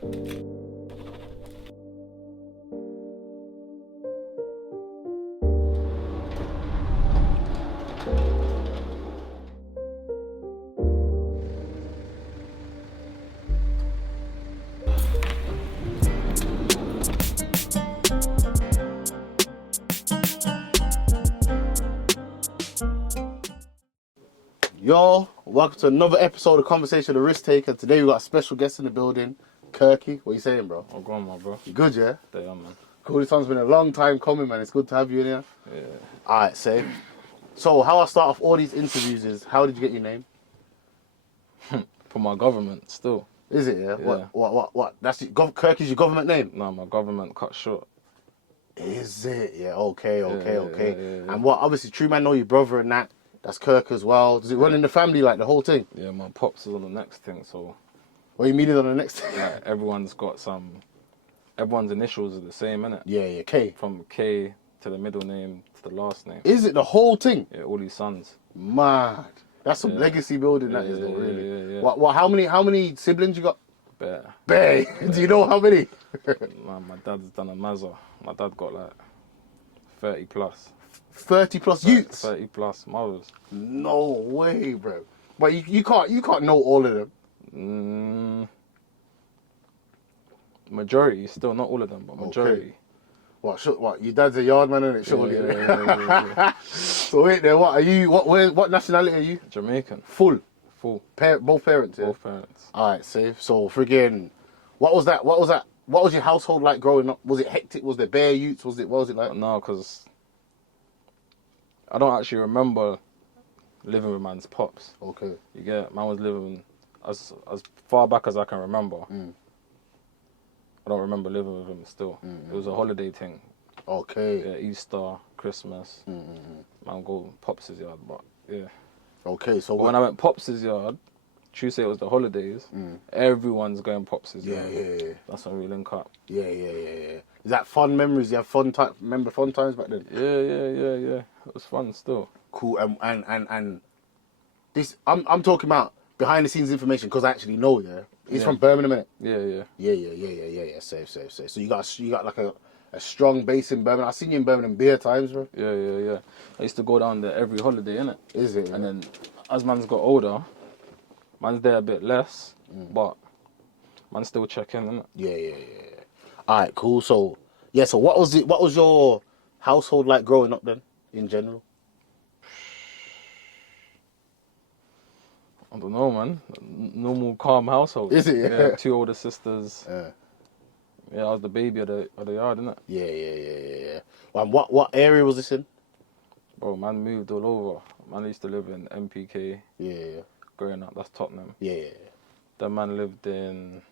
Yo, welcome to another episode of Conversation with RiskTaker. Today we got a special guest in the building, Kirky. What you saying, bro? I'm going, my bro. You good, yeah? Yeah, man. Cool, this one's been a long time coming, man. It's good to have you in here. Yeah. Alright, same. So, how I start off all these interviews is, how did you get your name? For my government, still. Is it, yeah? Yeah. What? That's Kirky's your government name? No, my government cut short. Is it? Yeah, okay. Yeah. And what, obviously, true man know your brother and that. That's Kirk as well. Does it run in the family, like, the whole thing? Yeah, my pops is on the next thing, so... What you mean on the next thing? Like, everyone's initials are the same, innit? Yeah, K. From K to the middle name to the last name. Is it the whole thing? Yeah, all these sons. Mad. That's some legacy building, that is, though, really. Yeah. What? How many siblings you got? Bear. Do you know how many? Man, my dad's done a mazza. My dad got like 30 plus. 30 plus youths? 30 plus mothers. No way, bro. But you can't know all of them. Majority, still not all of them, but majority. Okay. What? Your dad's a yard man, isn't it? Surely. Yeah. So wait there, what are you? What nationality are you? Jamaican. Full. Both Both parents, yeah? Both parents. Alright, safe. So friggin', what was that? What was your household like growing up? Was it hectic? Was there bare youths? What was it like? No, because I don't actually remember living with man's pops. Okay. You get it? Man was living as far back as I can remember. I don't remember living with him still. It was a holiday thing. Okay. Yeah, Easter, Christmas. Man go Pops' yard, but yeah. Okay, so when I went Pops' yard, Tuesday was the holidays. Everyone's going Pops' yard. Yeah. That's when we link up. Yeah. Is that fun memories? You have remember fun times back then? Yeah. It was fun still. Cool. And this, I'm talking about behind the scenes information because I actually know. Yeah, he's from Birmingham, innit? Yeah. Safe. So you got like a strong base in Birmingham. I've seen you in Birmingham bare times, bro. Yeah. I used to go down there every holiday, innit? Is it? And then as man's got older, man's there a bit less, but man still checking, innit? Yeah. All right, cool. So what was your household like growing up then, in general? I don't know, man. Normal, calm household. Is it? Yeah. 2 older sisters. Yeah, I was the baby of the yard, innit? Yeah. And what area was this in? Bro, man moved all over. Man used to live in MPK. Yeah. Growing up, that's Tottenham. Yeah. That man lived in,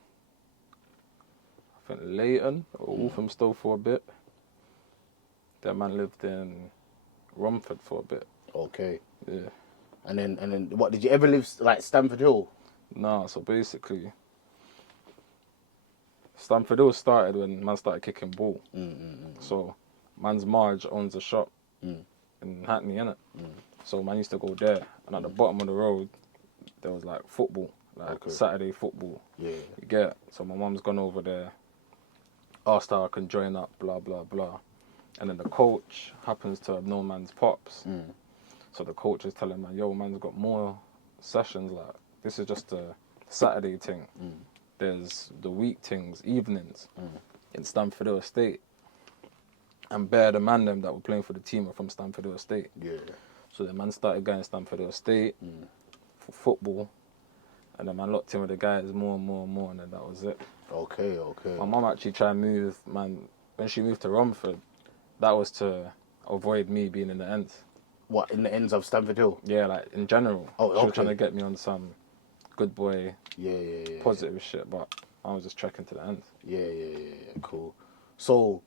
I think, Leighton or Walthamstow for a bit. That man lived in Romford for a bit. Okay. Yeah. And then what, did you ever live like Stamford Hill? Nah, so basically, Stamford Hill started when man started kicking ball. So man's Marge owns a shop in Hackney, innit? So man used to go there, and at the bottom of the road, there was like football, like Saturday football. Yeah. You get it? So my mum's gone over there, asked how I can join up, blah, blah, blah. And then the coach happens to have known man's pops. So the coach is telling man, yo, man's got more sessions, like, this is just a Saturday thing. There's the week things, evenings, in Stamford Hill Estate. And bare the man them that were playing for the team are from Stamford Hill Estate. Yeah. So the man started going to Stamford Hill Estate for football. And then man locked in with the guys more, and then that was it. Okay. My mum actually tried to move, man, when she moved to Romford, that was to avoid me being in the ends. What, in the ends of Stamford Hill? Yeah, like in general. Oh, okay. She was trying to get me on some good boy, Yeah. positive shit, but I was just trekking to the ends. Yeah. Cool. So,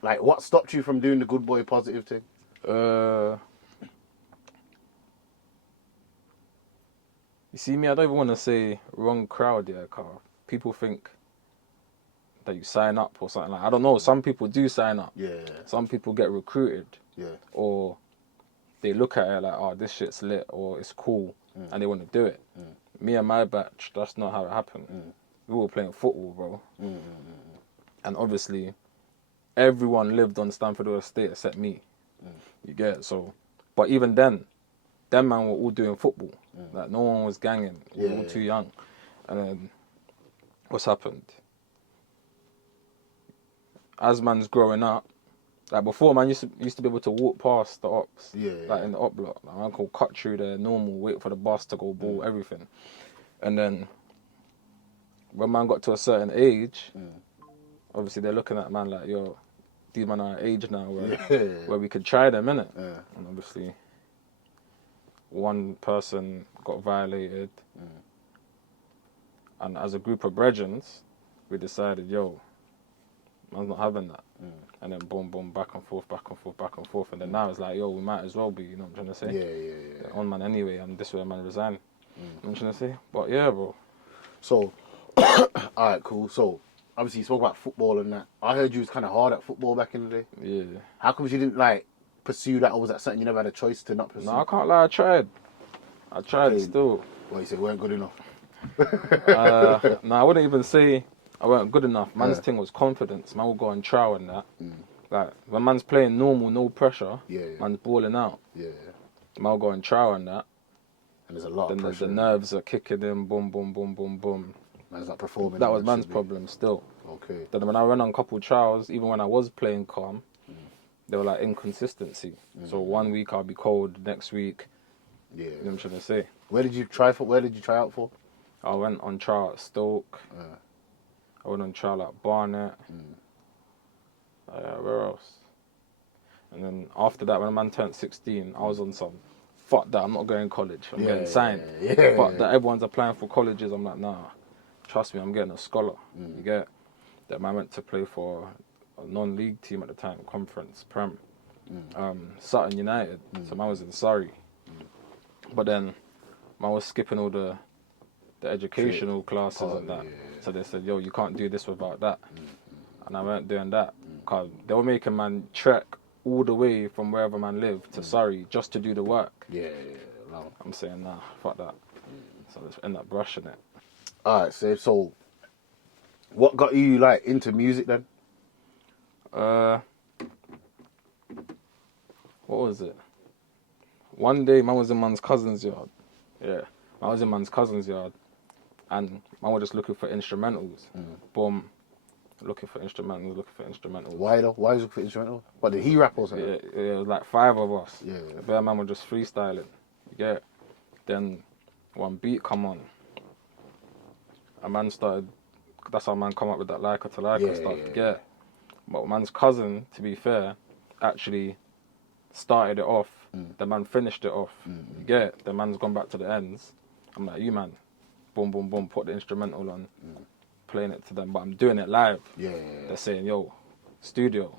like, what stopped you from doing the good boy positive thing? You see me, I don't even want to say wrong crowd, yeah, Carl. People think that you sign up or something like, I don't know, some people do sign up. Yeah. Some people get recruited. Yeah. Or they look at it like, oh, this shit's lit or it's cool and they want to do it. Me and my batch, that's not how it happened. we were playing football, bro. And obviously, everyone lived on Stamford Hill Estate except me. You get it? So, but even then, them man were all doing football. Like, no one was ganging. We were all too young. And then, what's happened? As man's growing up, like before, man used to be able to walk past the ops. Like in the op block. Like, man could cut through there, normal, wait for the bus to go ball, everything. And then, when man got to a certain age, obviously they're looking at man like, yo, these men are at age now where we could try them, innit? And obviously, one person got violated. And as a group of brethrens, we decided, yo, man's not having that. And then boom, boom, back and forth. And then now it's like, yo, we might as well be, you know what I'm trying to say? Yeah. On man anyway, and this way man resign. You know what I'm trying to say? But yeah, bro. So, alright, cool. So, obviously you spoke about football and that. I heard you was kind of hard at football back in the day. Yeah. How come you didn't, like, pursue that, or was that something you never had a choice to not pursue? No, I can't lie, I tried still. Well, you said weren't good enough. No, I wouldn't even say I weren't good enough. Man's thing was confidence. Man will go on trial and that. Like, when man's playing normal, no pressure, man's balling out. Man will go on trial and that. And there's a lot of pressure. The nerves are kicking in, boom, boom, boom, boom, boom. Man's not performing. That was man's problem still. Okay. Then when I went on a couple trials, even when I was playing calm, there were like inconsistency. So 1 week I'll be cold, next week, you know what I'm trying to say. Where did you try out for? I went on trial at Stoke. I went on trial at Barnet. Where else? And then after that, when a man turned 16, I was on some, fuck that, I'm not going to college. I'm getting signed. Fuck that, everyone's applying for colleges. I'm like, nah, trust me, I'm getting a scholar. You get it? That man went to play for a non-league team at the time, Conference, Prem. Sutton United. So man was in Surrey. But then, man was skipping all the educational classes and that. So they said, yo, you can't do this without that. And I weren't doing that. Because they were making man trek all the way from wherever man lived to Surrey just to do the work. No. I'm saying, nah, fuck that. So I just end up brushing it. Alright, so what got you like into music then? What was it? One day, man was in man's cousin's yard. I was in man's cousin's yard, and man was just looking for instrumentals. Boom, looking for instrumentals. Why though? Why was he looking for instrumentals? What, did he rap or something? Yeah, it was like 5 of us. The bare man was just freestyling. You get it? Then one beat come on. A man started. That's how man come up with that like to like and stuff. You get it? But man's cousin, to be fair, actually started it off. The man finished it off. You get it? The man's gone back to the ends. I'm like, you man, boom, boom, boom, put the instrumental on, playing it to them, but I'm doing it live. They're saying, yo, studio.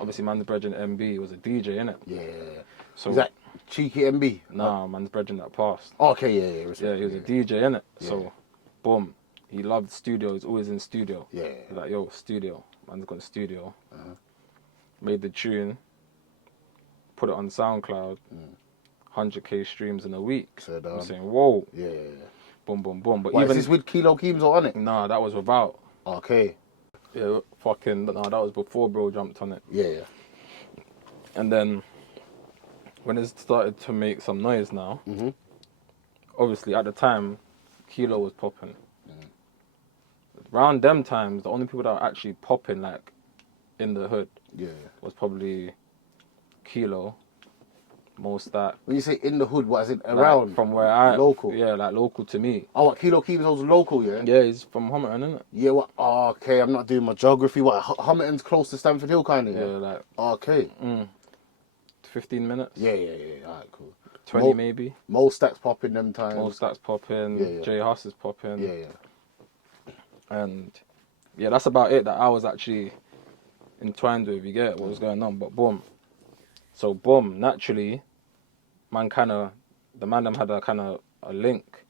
Obviously, man's brethren MB was a DJ, innit? So is that Cheeky MB? Nah, man's brethren that passed. Okay, he was a DJ, innit? So, boom, he loved studio. He's always in studio. He's like, yo, studio. Man's got a studio. Made the tune. Put it on SoundCloud. 100k streams in a week. So I'm saying, whoa. Boom, boom, boom. But even is this with Kilo Keems or on it? Nah, that was without. Okay. Yeah, that was before bro jumped on it. And then when it started to make some noise now, obviously at the time, Kilo was popping. Around them times, the only people that were actually popping like in the hood was probably Kilo, most that. When you say in the hood, what is it around? Like from where I local. Yeah, like local to me. Oh, what Kilo Keems was local, yeah? Yeah, he's from Homerton, isn't it? Yeah, what? Oh, okay, I'm not doing my geography. What? Homerton's close to Stamford Hill, kind of. Yeah, like. Okay. 15 minutes. Yeah. Alright, cool. 20 maybe. Mo Stacks popping them times. Mo Stacks popping. J Huss is popping. Yeah. And yeah, that's about it that I was actually entwined with. You get what was going on, but boom. So boom, naturally, the man them had a kind of a link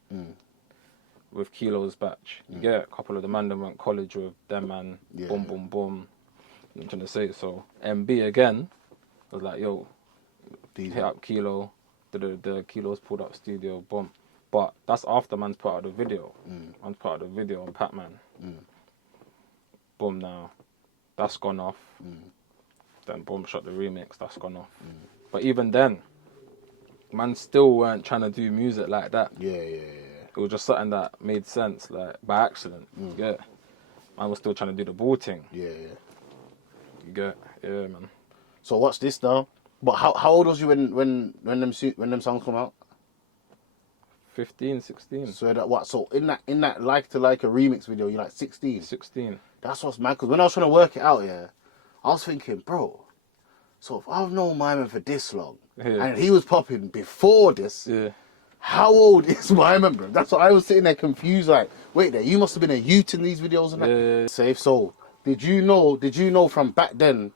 with Kilo's batch. You get a couple of the man them went college with them man. Boom, boom, boom. I'm trying to say. So MB again was like, yo, hit up Kilo. The Kilos pulled up studio. Boom. But that's after man's put out the video. Man's put out the video on Pac-Man. Boom, now that's gone off. Then boom, shot the remix, that's gone off. But even then, man still weren't trying to do music like that. Yeah. It was just something that made sense, like by accident. You get? Man was still trying to do the ball thing. Yeah. You get? Yeah, man. So what's this now? But how old was you when them songs come out? 15, 16. So that what? So in that like a remix video, you're like 16. 16. That's what's mad. Because when I was trying to work it out, I was thinking, bro. So if I've known my man for this long, and he was popping before this, how old is my man, bro? That's what I was sitting there confused. Like, wait there, you must have been a youth in these videos and that. Yeah. Safe. So did you know from back then?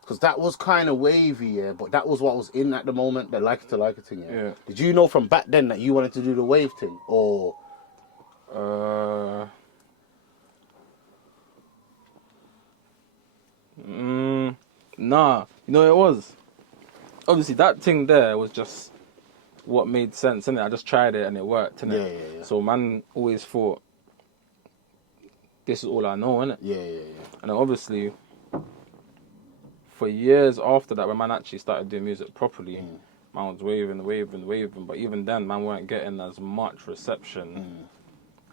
Because that was kind of wavy, but that was what was in at the moment, the like it thing, Yeah. Did you know from back then that you wanted to do the wave thing, or? Nah. You know, it was. Obviously, that thing there was just what made sense, innit? I just tried it and it worked, innit? Yeah. So, man always thought, this is all I know, innit? Yeah. And then obviously, for years after that, when man actually started doing music properly, man was waving. But even then, man weren't getting as much reception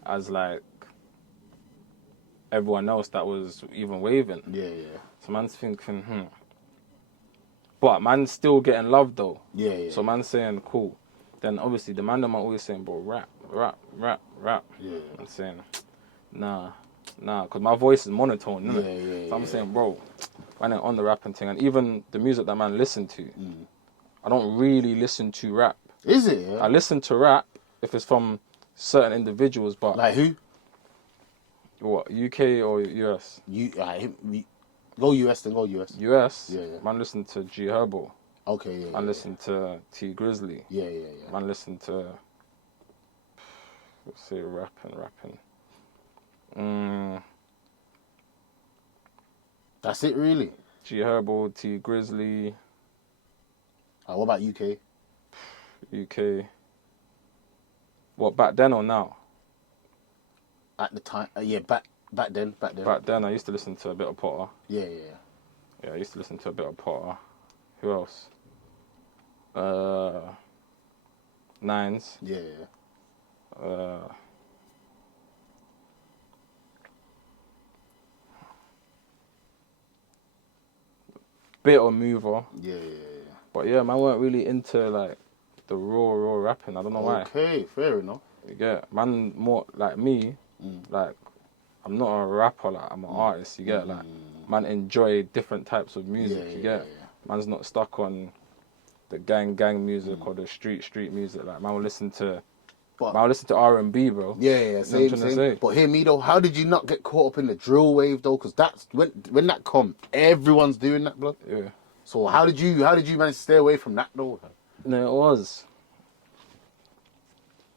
as like everyone else that was even waving. Yeah. So man's thinking, But man's still getting love though. Yeah. So man's saying, cool. Then obviously the man them are always saying, bro, rap. Yeah. I'm saying, nah, because my voice is monotone, innit? Yeah. So I'm saying, bro, man ain't on the rapping thing. And even the music that man listen to, I don't really listen to rap. Is it? Yeah? I listen to rap if it's from certain individuals, but... Like who? What, UK or US? Go US, then go US. US? Yeah. Man listen to G Herbo. Okay, yeah. Man listen to T Grizzly. Yeah. Man listen to... Let's say rapping. That's it, really? G Herbo, T Grizzly. What about UK? UK. What, back then or now? At the time, back then. Back then, I used to listen to a bit of Potter. Yeah. Yeah, I used to listen to a bit of Potter. Who else? Nines. Yeah. Bit of Mover. Yeah. But yeah, man weren't really into like the raw rapping. I don't know why. Okay, fair enough. Yeah, man more like me, like I'm not a rapper, like I'm an artist, you get like man enjoy different types of music, you get. Man's not stuck on the gang music or the street music. Like man will listen to R&B, bro. Yeah, same. But hear me though, how did you not get caught up in the drill wave though? Because that's when that come, everyone's doing that, blood. Yeah. So how did you manage to stay away from that though? No, it was.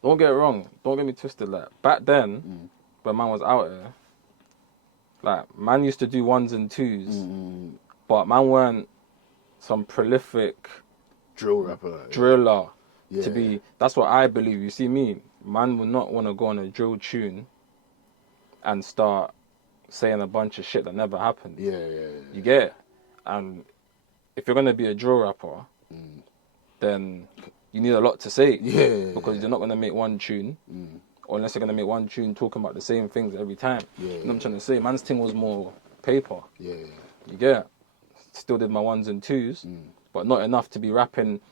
Don't get it wrong. Don't get me twisted. Like back then, when man was out there, like man used to do ones and twos, but man weren't some prolific drill rapper, driller. To be, that's what I believe. You see me, man would not want to go on a drill tune and start saying a bunch of shit that never happened. Yeah. You get it? And if you're gonna be a drill rapper, then you need a lot to say. Yeah. Because you're not gonna make one tune, or unless you're gonna make one tune talking about the same things every time. Yeah. You know what I'm trying to say? Man's thing was more paper. Yeah. You get it? Still did my ones and twos, but not enough to be rapping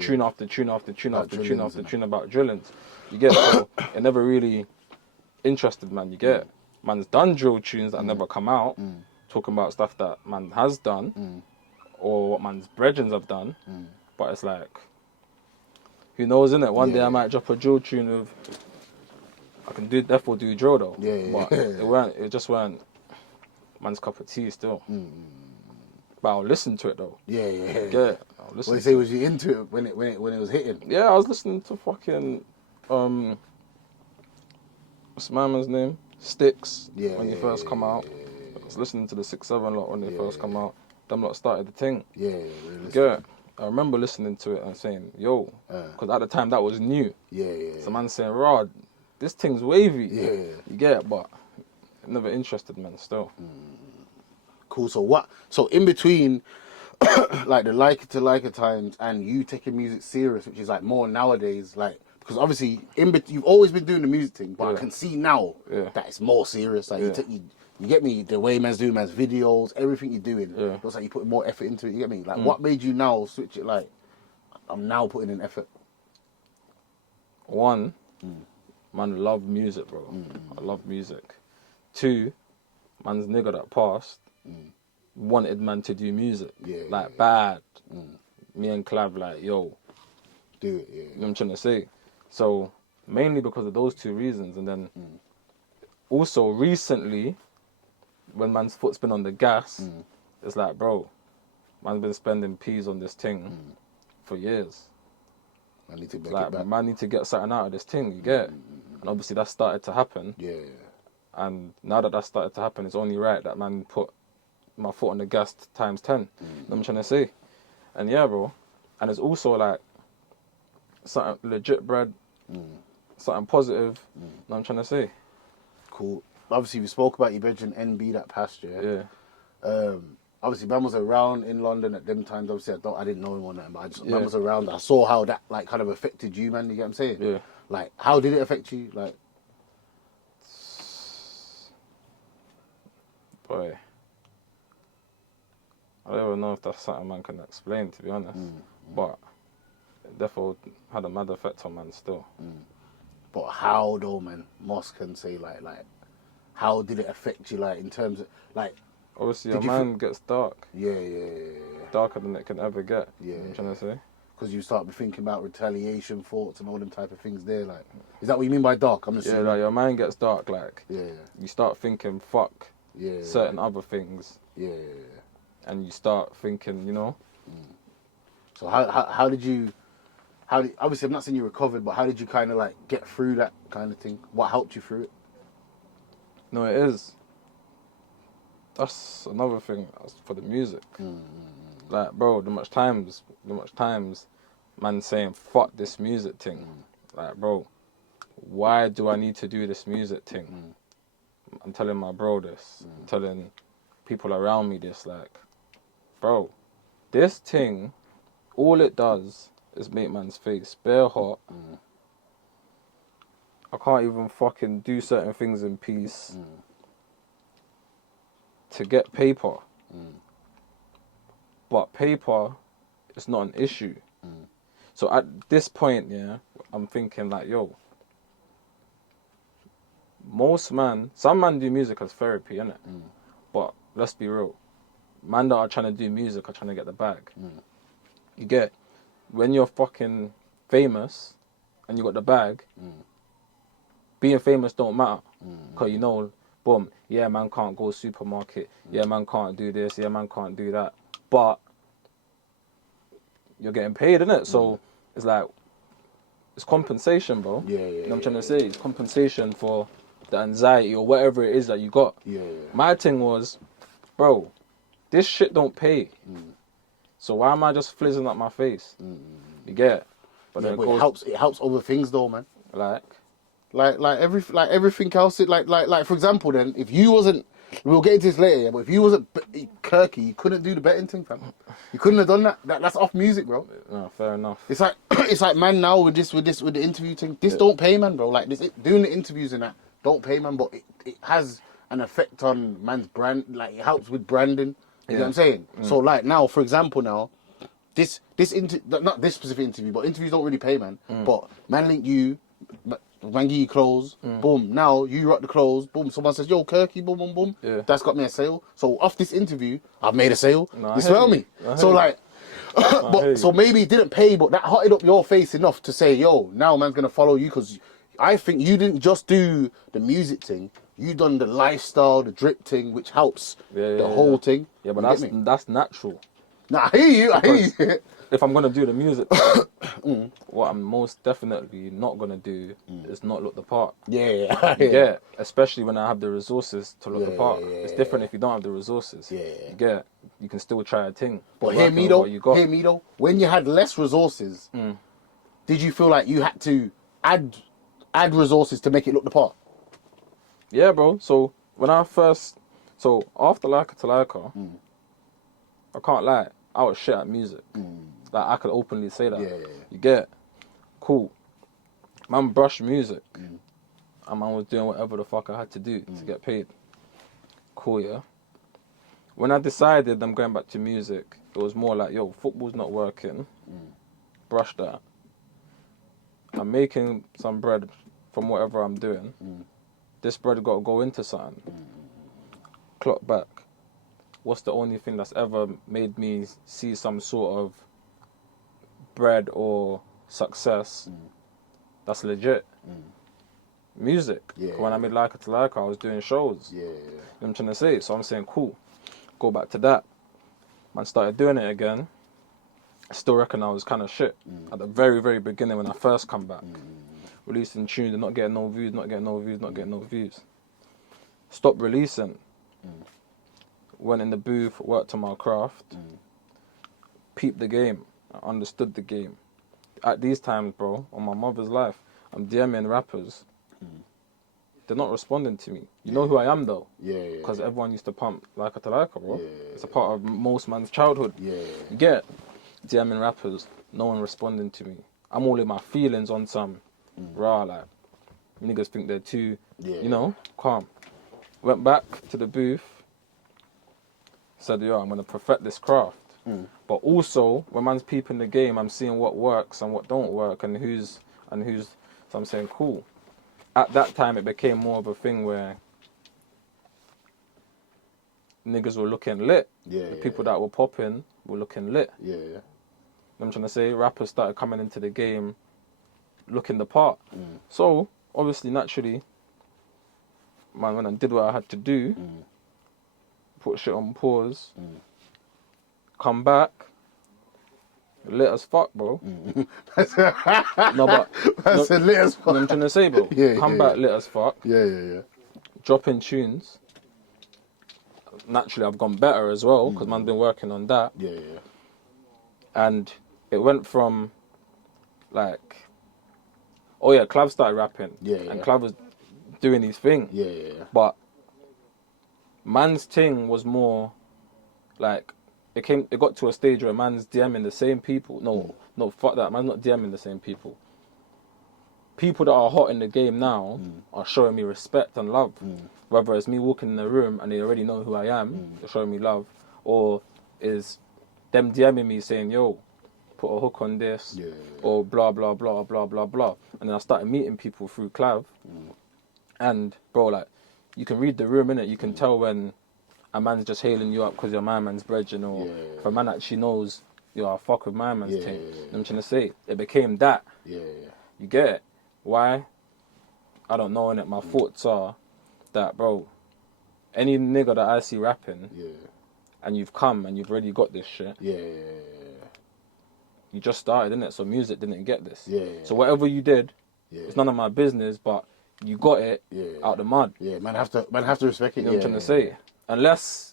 tune after tune about drillings. You get it? So it never really interested man. You get it? Man's done drill tunes that never come out, talking about stuff that man has done, or what man's brethren have done. But it's like, who knows, innit? One day I might drop a drill tune of, I can therefore do drill though. But it just weren't man's cup of tea still. But I'll listen to it though. Yeah. Get it? I'll listen. What do you say? Was you into it when it was hitting? Yeah, I was listening to fucking what's my man's name? Sticks. When he first come out. I was listening to the 6-7 lot when they first come out. Them lot started the thing. Yeah. Get it? I remember listening to it and saying, yo, because at the time that was new. Yeah. So man saying, Rod, this thing's wavy. Yeah. You get it, but never interested, man, still. Cool. So in between, like the like it to like it times and you taking music serious, which is like more nowadays, like, because obviously you've always been doing the music thing, but I can see now that it's more serious. Like you get me, the way man's doing man's videos, everything you're doing, looks like you put more effort into it. You get me? Like, what made you now switch it? Like, I'm now putting in effort. One, man, love music, bro. I love music. Two, man's nigga that passed wanted man to do music, bad. Me and Clav, like, yo, do it. You know what I'm trying to say? So mainly because of those two reasons, and then also recently, when man's foot's been on the gas, it's like, bro, man's been spending peas on this thing for years. I need to make like, it back. Man need to get something out of this thing, you get it? And obviously that started to happen. Yeah. And now that started to happen, it's only right that man put my foot on the gas times 10. You know what I'm trying to say? And yeah, bro. And it's also like something legit, bread, something positive. You know what I'm trying to say? Cool. Obviously, we spoke about your bedroom NB that past year. Yeah. Obviously, man was around in London at them times. Obviously, I didn't know him on that, but man was around. I saw how that like kind of affected you, man. You get what I'm saying? Yeah. Like, how did it affect you? Like, boy, I don't even know if that's something man can explain, to be honest. But it definitely had a mad effect on man still. But how though, man? Moss can say like, how did it affect you? Like in terms of like, obviously your mind gets dark. Yeah. Darker than it can ever get. Yeah. You know what I'm trying to say? Because you start thinking about retaliation thoughts and all them type of things there. Like, is that what you mean by dark? I'm assuming. Yeah, like your mind gets dark. Like, you start thinking fuck certain other things. Yeah. And you start thinking, you know. So how did you? Obviously I'm not saying you recovered, but how did you kind of like get through that kind of thing? What helped you through it? No, it is. That's another thing for the music. Like, bro, the much times, man saying fuck this music thing. Like, bro, why do I need to do this music thing? I'm telling my bro this. I'm telling people around me this. Like, bro, this thing, all it does is make man's face bare hot. I can't even fucking do certain things in peace to get paper. But paper is not an issue. So at this point, I'm thinking like, yo, some man do music as therapy, innit? But let's be real. Man that are trying to do music are trying to get the bag. You get, when you're fucking famous and you got the bag, being famous don't matter. Because you know, boom, yeah, man can't go supermarket. Yeah, man can't do this. Yeah, man can't do that. But you're getting paid, innit? So it's like, it's compensation, bro. Yeah. You know what I'm trying to say? It's compensation for the anxiety or whatever it is that you got. Yeah. My thing was, bro, this shit don't pay. So why am I just flizzing up my face? You get it? But then it helps other things though, man. Like everything else. Like for example, then if you wasn't, we'll get into this later. But if you wasn't Kirky, you couldn't do the betting thing, fam. You couldn't have done that. That's off music, bro. No, fair enough. It's like man now with the interview thing. This don't pay, man, bro. Like doing the interviews and that don't pay, man. But it has an effect on man's brand. Like it helps with branding. You know what I'm saying? So like now, for example, not this specific interview, but interviews don't really pay, man. But man link you. Man give you clothes, boom. Now you rock the clothes, boom. Someone says, "Yo, Kirky," boom, boom, boom. Yeah. That's got me a sale. So off this interview, I've made a sale. No, you smell me? So like, so maybe it didn't pay, but that hotted up your face enough to say, "Yo, now man's gonna follow you," because I think you didn't just do the music thing. You done the lifestyle, the drip thing, which helps the whole thing. Yeah, but that's natural. Nah, I hear you. If I'm gonna do the music, what I'm most definitely not gonna do is not look the part. Yeah. Especially when I have the resources to look the part. It's different if you don't have the resources. Yeah. You get. you can still try a thing. But hear me though. When you had less resources, did you feel like you had to add resources to make it look the part? Yeah, bro. So after Laika to Laika, I can't lie, I was shit at music. Like, I could openly say that. Yeah. You get cool. Man brushed music. And man was doing whatever the fuck I had to do to get paid. Cool, yeah. When I decided I'm going back to music, it was more like, yo, football's not working. Brush that. I'm making some bread from whatever I'm doing. This bread got to go into something. Clock back. What's the only thing that's ever made me see some sort of bread or success that's legit? Music. Yeah. When I made Laika to Laika, I was doing shows. Yeah. You know what I'm trying to say? So I'm saying, cool. Go back to that. Man started doing it again. I still reckon I was kind of shit at the very, very beginning when I first come back. Releasing tunes and not getting no views. Stopped releasing. Went in the booth, worked on my craft. Peeped the game. I understood the game. At these times, bro, on my mother's life, I'm DMing rappers. They're not responding to me. You know who I am, though. Yeah. Because everyone used to pump Laika to Laika, bro. Yeah. It's a part of most man's childhood. Yeah. You get DMing rappers, no one responding to me. I'm all in my feelings on some raw, like, niggas think they're too, you know, calm. Went back to the booth, said, yo, I'm going to perfect this craft. But also, when man's peeping the game, I'm seeing what works and what don't work and who's, so I'm saying, cool. At that time, it became more of a thing where niggas were looking lit. The people that were popping were looking lit. I'm trying to say, rappers started coming into the game looking the part. So, obviously, naturally, man, when I did what I had to do, put shit on pause, come back, lit as fuck, bro. No, but that's lit as fuck. You know what I'm trying to say, bro? Come back lit as fuck. Dropping tunes. Naturally, I've gone better as well because man's been working on that. And it went from like, Clav started rapping. And Clav was doing his thing. But man's thing was more like, it got to a stage where man's DMing the same people. No, fuck that. Man's not DMing the same people. People that are hot in the game now are showing me respect and love. Whether it's me walking in the room and they already know who I am, they're showing me love, or is them DMing me saying, yo, put a hook on this, or blah, blah, blah, blah, blah, blah. And then I started meeting people through Clav. And, bro, like, you can read the room, innit? You can tell when a man's just hailing you up because you're my man's brethren, or if a man actually knows, yo, I fuck with my man's thing. You know what I'm trying to say? It became that. You get it? Why? I don't know, innit? My thoughts are that, bro, any nigga that I see rapping, and you've come and you've already got this shit, you just started, innit? So music didn't get this. So whatever you did, it's none of my business, but you got it out the mud. Man have to respect it. You know what I'm trying to say? Unless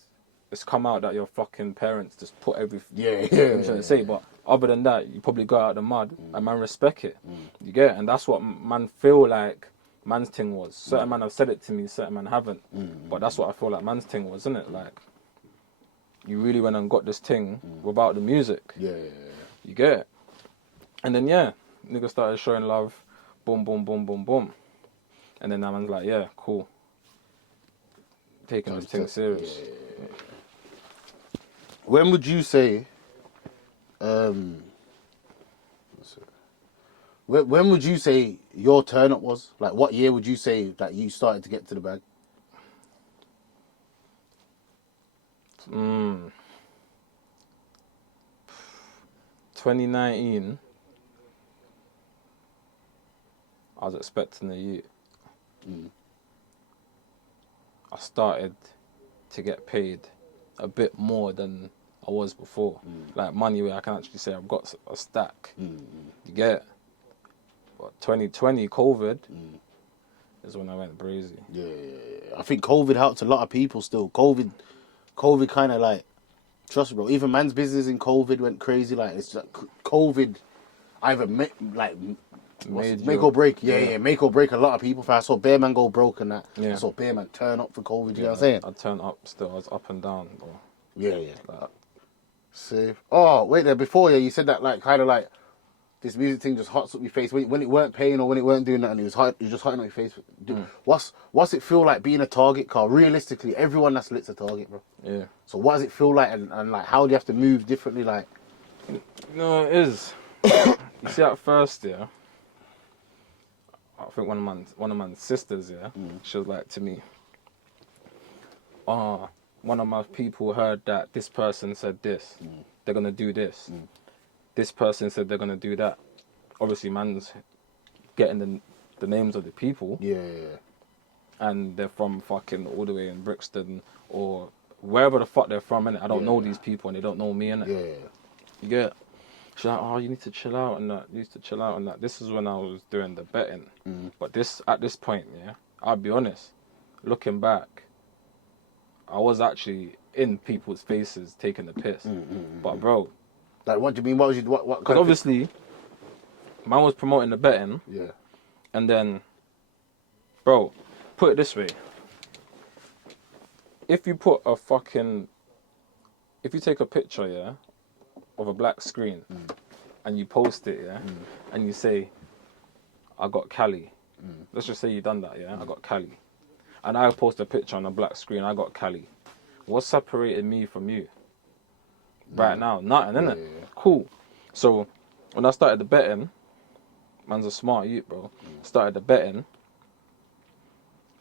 it's come out that your fucking parents just put everything. You know what I'm trying to say? But other than that, you probably got out the mud and man respect it. You get it? And that's what man feel like man's thing was. Certain man have said it to me, certain man haven't. But that's what I feel like man's thing was, isn't it? Like, you really went and got this thing without the music. You get it? And then, niggas started showing love. Boom, boom, boom, boom, boom. And then that man's like, yeah, cool. Taking this thing serious. When would you say, when would you say your turn up was? Like, what year would you say that you started to get to the bag? 2019, I was expecting a year. I started to get paid a bit more than I was before. Like money where I can actually say I've got a stack. You get it? But 2020, COVID, is when I went crazy. I think COVID helped a lot of people still. COVID kind of like Trust me, bro. Even man's business in COVID went crazy. Like, it's like COVID either make or break. Yeah, make or break a lot of people. I saw Bear Man go broke and that. I saw Bear Man turn up for COVID. You know what I'm saying? I turned up still. I was up and down, bro. Yeah. Like, safe. Oh, wait there. Before, you said that, like, kind of like, this music thing just hots up your face. When it weren't paying or when it weren't doing that and it was just hotting up your face. What's it feel like being a target? Cause realistically, everyone that's lit's a target, bro. Yeah. So what does it feel like and like, how do you have to move differently? Like, no, it is. You see, at first, I think one of my sisters, she was like to me, one of my people heard that this person said this, they're gonna do this. This person said they're gonna do that. Obviously, man's getting the names of the people. Yeah. And they're from fucking all the way in Brixton or wherever the fuck they're from, innit? I don't know these people and they don't know me, innit? Yeah. You get it? She's like, oh, you need to chill out and that. You need to chill out and that. This is when I was doing the betting. But at this point, I'll be honest, looking back, I was actually in people's faces taking the piss. But bro, like, what do you mean? What was you? What? Because obviously, man was promoting the betting. Yeah. And then, bro, put it this way: if you take a picture, of a black screen, and you post it, and you say, I got Cali. Let's just say you done that, I got Cali. And I post a picture on a black screen, I got Cali. What separated me from you? Right now, nothing, innit? Yeah. Cool. So, when I started the betting, man's a smart youth, bro. Started the betting,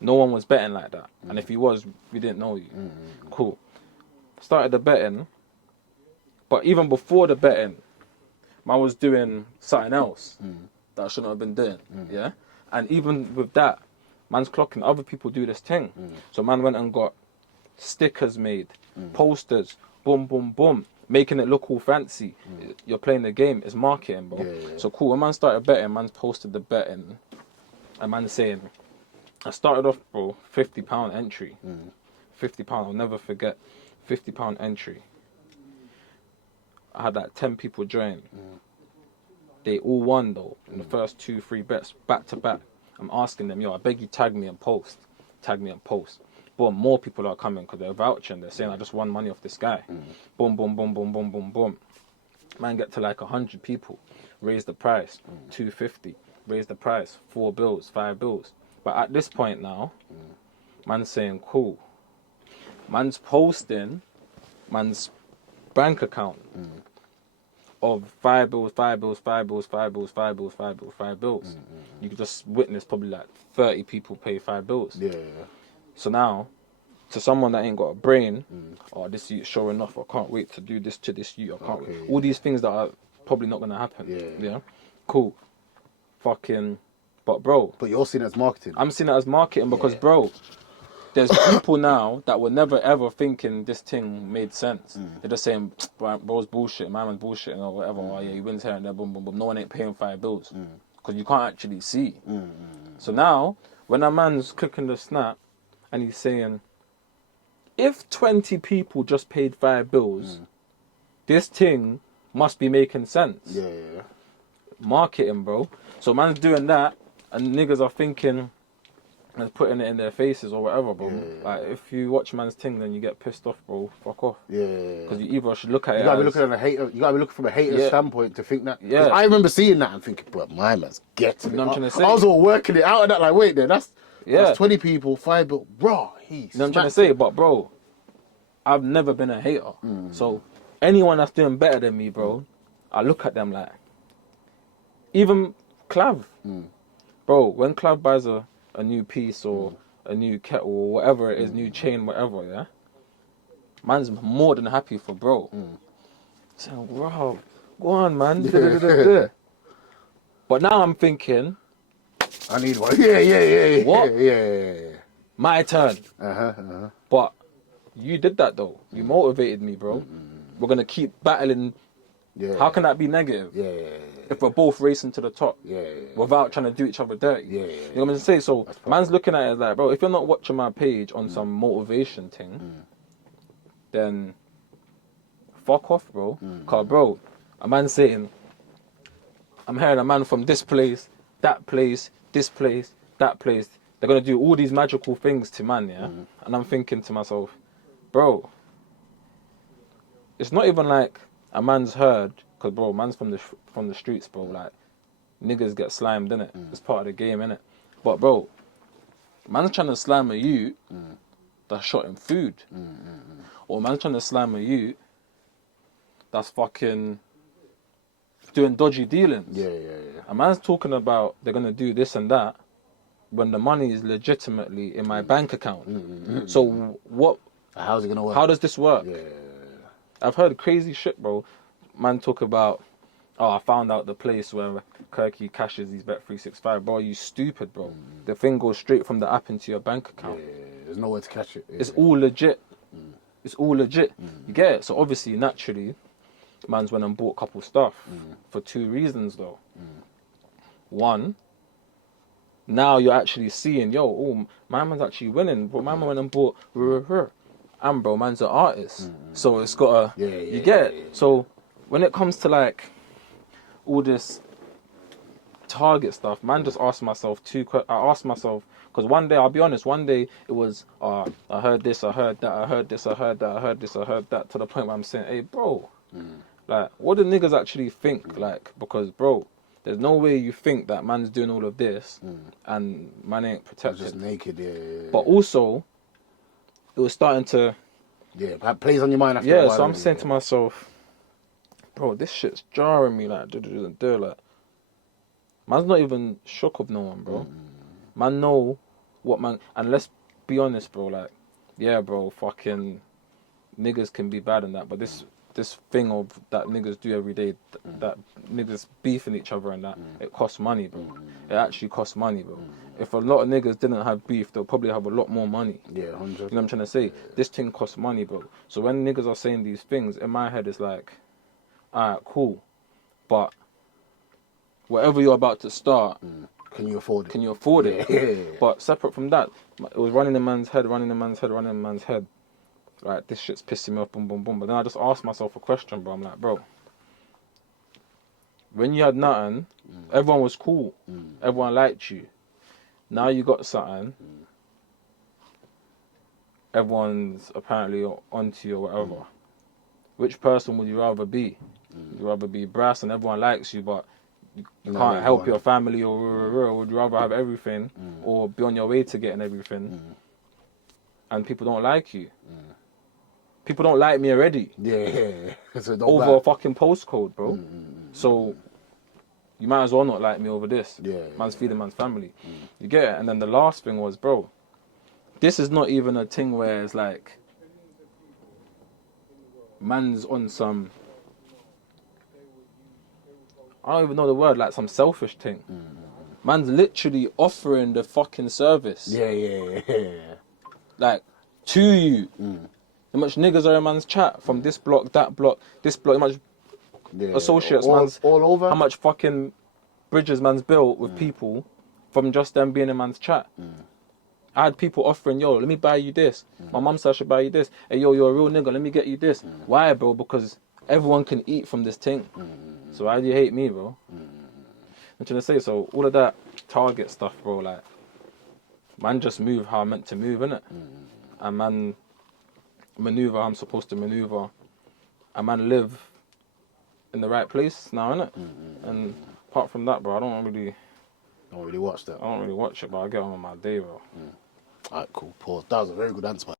no one was betting like that. And if he was, we didn't know you. Cool. Started the betting, but even before the betting, man was doing something else that I shouldn't have been doing, And even with that, man's clocking other people do this thing. So man went and got stickers made, posters, boom, boom, boom, making it look all fancy. You're playing the game, it's marketing, bro. Yeah. So cool, when man started betting, man posted the betting, and man saying, I started off, bro, £50 entry. £50, I'll never forget, £50 entry. I had like 10 people join. They all won though, in the first 2-3 bets, back to back. I'm asking them, I beg you tag me and post. Boom, more people are coming because they're vouching. They're saying, I just won money off this guy. Boom, boom, boom, boom, boom, boom, boom. Man, get to like 100 people. Raise the price, 250. Raise the price, 4 bills, 5 bills. But at this point now, man's saying, cool. Man's posting, man's bank account of 5 bills, 5 bills, 5 bills, 5 bills, 5 bills, 5 bills, 5 bills. You could just witness probably like 30 people pay 5 bills. Yeah. So now, to someone that ain't got a brain, this youth showing off, I can't wait to do this to this youth, I can't wait. All these things that are probably not gonna happen. Yeah. Cool. Fucking, but bro. But you're seeing it as marketing. I'm seeing it as marketing because, bro, there's people now that were never ever thinking this thing made sense. They're just saying, bro's bullshit, my man's bullshit, or whatever. Oh yeah, he wins here and there, boom, boom, boom. No one ain't paying 5 bills because you can't actually see. So now, when a man's clicking the snap and he's saying, if 20 people just paid 5 bills, this thing must be making sense. Yeah. Marketing, bro. So man's doing that, and niggas are thinking and putting it in their faces or whatever, bro. Like, if you watch man's thing, then you get pissed off, bro. Fuck off. Because you either should look at it. You gotta be looking at a hater. You gotta be looking from a hater standpoint to think that. Yeah. I remember seeing that and thinking, bro, my man's getting it. I was all working it out of that. Like, wait, there, that's 20 people, 5 bills, bro. You know what I'm trying to say? But bro, I've never been a hater. So anyone that's doing better than me, bro, I look at them like. Even Clav, bro. When Clav buys a new piece or a new kettle or whatever it is, new chain, whatever, man's more than happy for bro. Saying, bro, go on, man. But now I'm thinking, I need one. Yeah. What? Yeah. My turn. But you did that though. You motivated me, bro. We're gonna keep battling. Yeah. How can that be negative? Yeah. If we're both racing to the top, without trying to do each other dirty. You know what I'm saying? So man's looking at it like, bro, if you're not watching my page on some motivation thing, then fuck off, bro. Cause, bro, a man saying, I'm hearing a man from this place, that place, this place, that place. They're gonna do all these magical things to man, yeah. And I'm thinking to myself, bro, it's not even like a man's heard, cause bro, man's from the streets, bro. Like niggas get slimed, innit? It's part of the game, innit? But bro, man's trying to slime a youth that's shot in food, or man's trying to slime a youth that's fucking doing dodgy dealings. Yeah. A man's talking about they're gonna do this and that when the money is legitimately in my bank account. So what? How's it gonna work? How does this work? Yeah. I've heard crazy shit, bro. Man talk about, oh, I found out the place where Kirky cashes his Bet365. Bro, you stupid, bro. The thing goes straight from the app into your bank account. Yeah. There's nowhere to catch it. Yeah. It's all legit. It's all legit. You get it? So obviously, naturally, man's went and bought a couple stuff for 2 reasons, though. One, now you're actually seeing, yo, oh, my man's actually winning. But my man went and bought, and bro, man's an artist. So it's got a, you get it? Yeah. So when it comes to like all this target stuff, man, just asked myself I asked myself, because one day, I'll be honest, one day it was, I heard this, I heard that, I heard this, I heard that, I heard this, I heard that, to the point where I'm saying, hey, bro, like, what do niggas actually think? Like, because, bro, there's no way you think that man's doing all of this and man ain't protected. Just naked, yeah. But also, it was starting to... Yeah, that plays on your mind after a while. Yeah, so I'm saying to myself, bro, this shit's jarring me, like, like, man's not even shook of no one, bro. Man know what man... And let's be honest, bro, like, yeah, bro, fucking niggas can be bad and that, but this thing of that niggas do every day, that niggas beefing each other and that, it costs money, bro. It actually costs money, bro. If a lot of niggas didn't have beef, they'll probably have a lot more money. Yeah, 100. You know what I'm trying to say? This thing costs money, bro. So when niggas are saying these things, in my head it's like, alright, cool. But whatever you're about to start, can you afford it? Can you afford it? Yeah. But separate from that, it was running in man's head. Right, this shit's pissing me off, boom, boom, boom. But then I just asked myself a question, bro. I'm like, bro, when you had nothing, everyone was cool. Everyone liked you. Now you got something, everyone's apparently onto you or whatever. Which person would you rather be? Would you rather be brass and everyone likes you, but you can't help your family, or would you rather have everything or be on your way to getting everything and people don't like you? People don't like me already. Yeah. So over a fucking postcode, bro. So you might as well not like me over this. Yeah. Man's feeding man's family. You get it? And then the last thing was, bro, this is not even a thing where it's like man's on some, I don't even know the word, like some selfish thing. Man's literally offering the fucking service. Yeah. Like, to you. How much niggas are in man's chat from this block, that block, this block, how much associates man's... All over? How much fucking bridges man's built with people from just them being in man's chat. I had people offering, yo, let me buy you this. My mum said I should buy you this. Hey, yo, you're a real nigga, let me get you this. Why, bro? Because everyone can eat from this thing. So why do you hate me, bro? I'm trying to say, so all of that target stuff, bro, like, man just move how I'm meant to move, innit? And man maneuver how I'm supposed to maneuver. And man live in the right place now, innit? And apart from that, bro, I don't really watch that. I don't really watch it, but I get on with my day, bro. Alright, cool. Pause. That was a very good answer.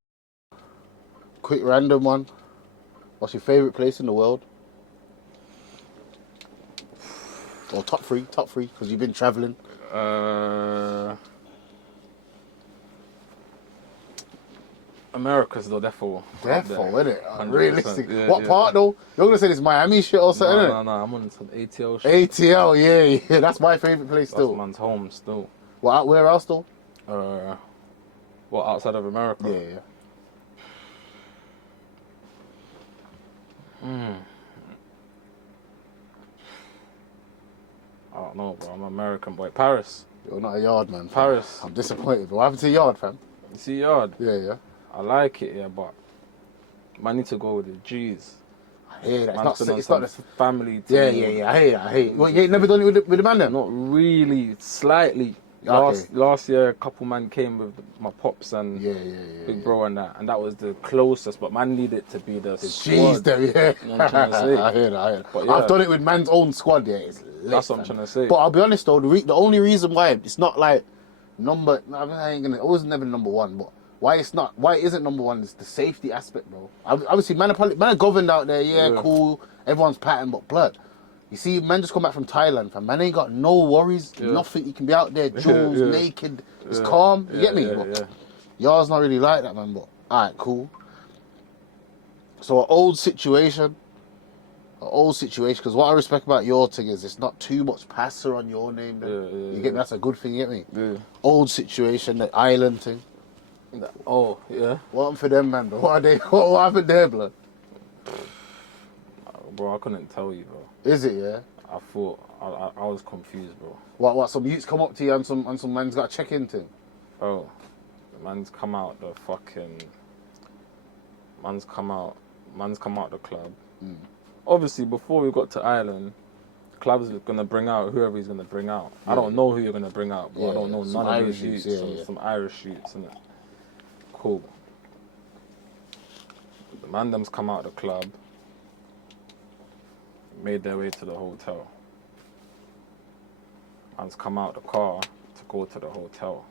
Quick random one. What's your favourite place in the world? Or top three, because you've been travelling. America's though, therefore, innit? Realistic. Yeah, what part though? You're gonna say this Miami shit or something, innit? No, I'm on some ATL shit. ATL, yeah. That's my favourite place still. That's man's home still. What? Where else though? What, outside of America? Yeah. I don't know, bro. I'm an American boy. Paris. You're not a yard man. Paris. I'm disappointed. What happened to yard, fam? You see yard? Yeah. I like it, yeah, but I need to go with the G's. I hear that. Man's been on some family thing. Yeah. I hear it. Well, you ain't never done it with the man then? Not really. Slightly. Last year, a couple man came with my pops and big bro and that was the closest. But man needed to be the squad. Though, yeah. You know what I'm trying to say? I hear that. But, I've done it with man's own squad. Yeah, it's lit, that's what I'm trying to say. But I'll be honest though, the only reason why it's not like it was never number one. But why it isn't number one is the safety aspect, bro. Obviously, man are governed out there. Yeah, cool. Everyone's patting, but blood. You see, man just come back from Thailand, fam. Man ain't got no worries, nothing. You can be out there, jewels, naked. It's calm. You get me? Y'all's not really like that, man. But alright, cool. So an old situation. Because what I respect about your thing is it's not too much passer on your name. You get me? That's a good thing. You get me? Yeah. Old situation, the island thing. Oh yeah. What happened for them, man? Bro? What happened there, blood? Bro, I couldn't tell you, bro. Is it, yeah? I thought I was confused, bro. What? Some youths come up to you and some man's got to check into him? Oh, the man's come out the fucking. Man's come out the club. Obviously, before we got to Ireland, clubs is gonna bring out whoever he's gonna bring out. Yeah. I don't know who you're gonna bring out, but I don't know none of these youths. Some Irish youths, innit? Cool. The mandems come out the club. Made their way to the hotel. Man's come out the car to go to the hotel.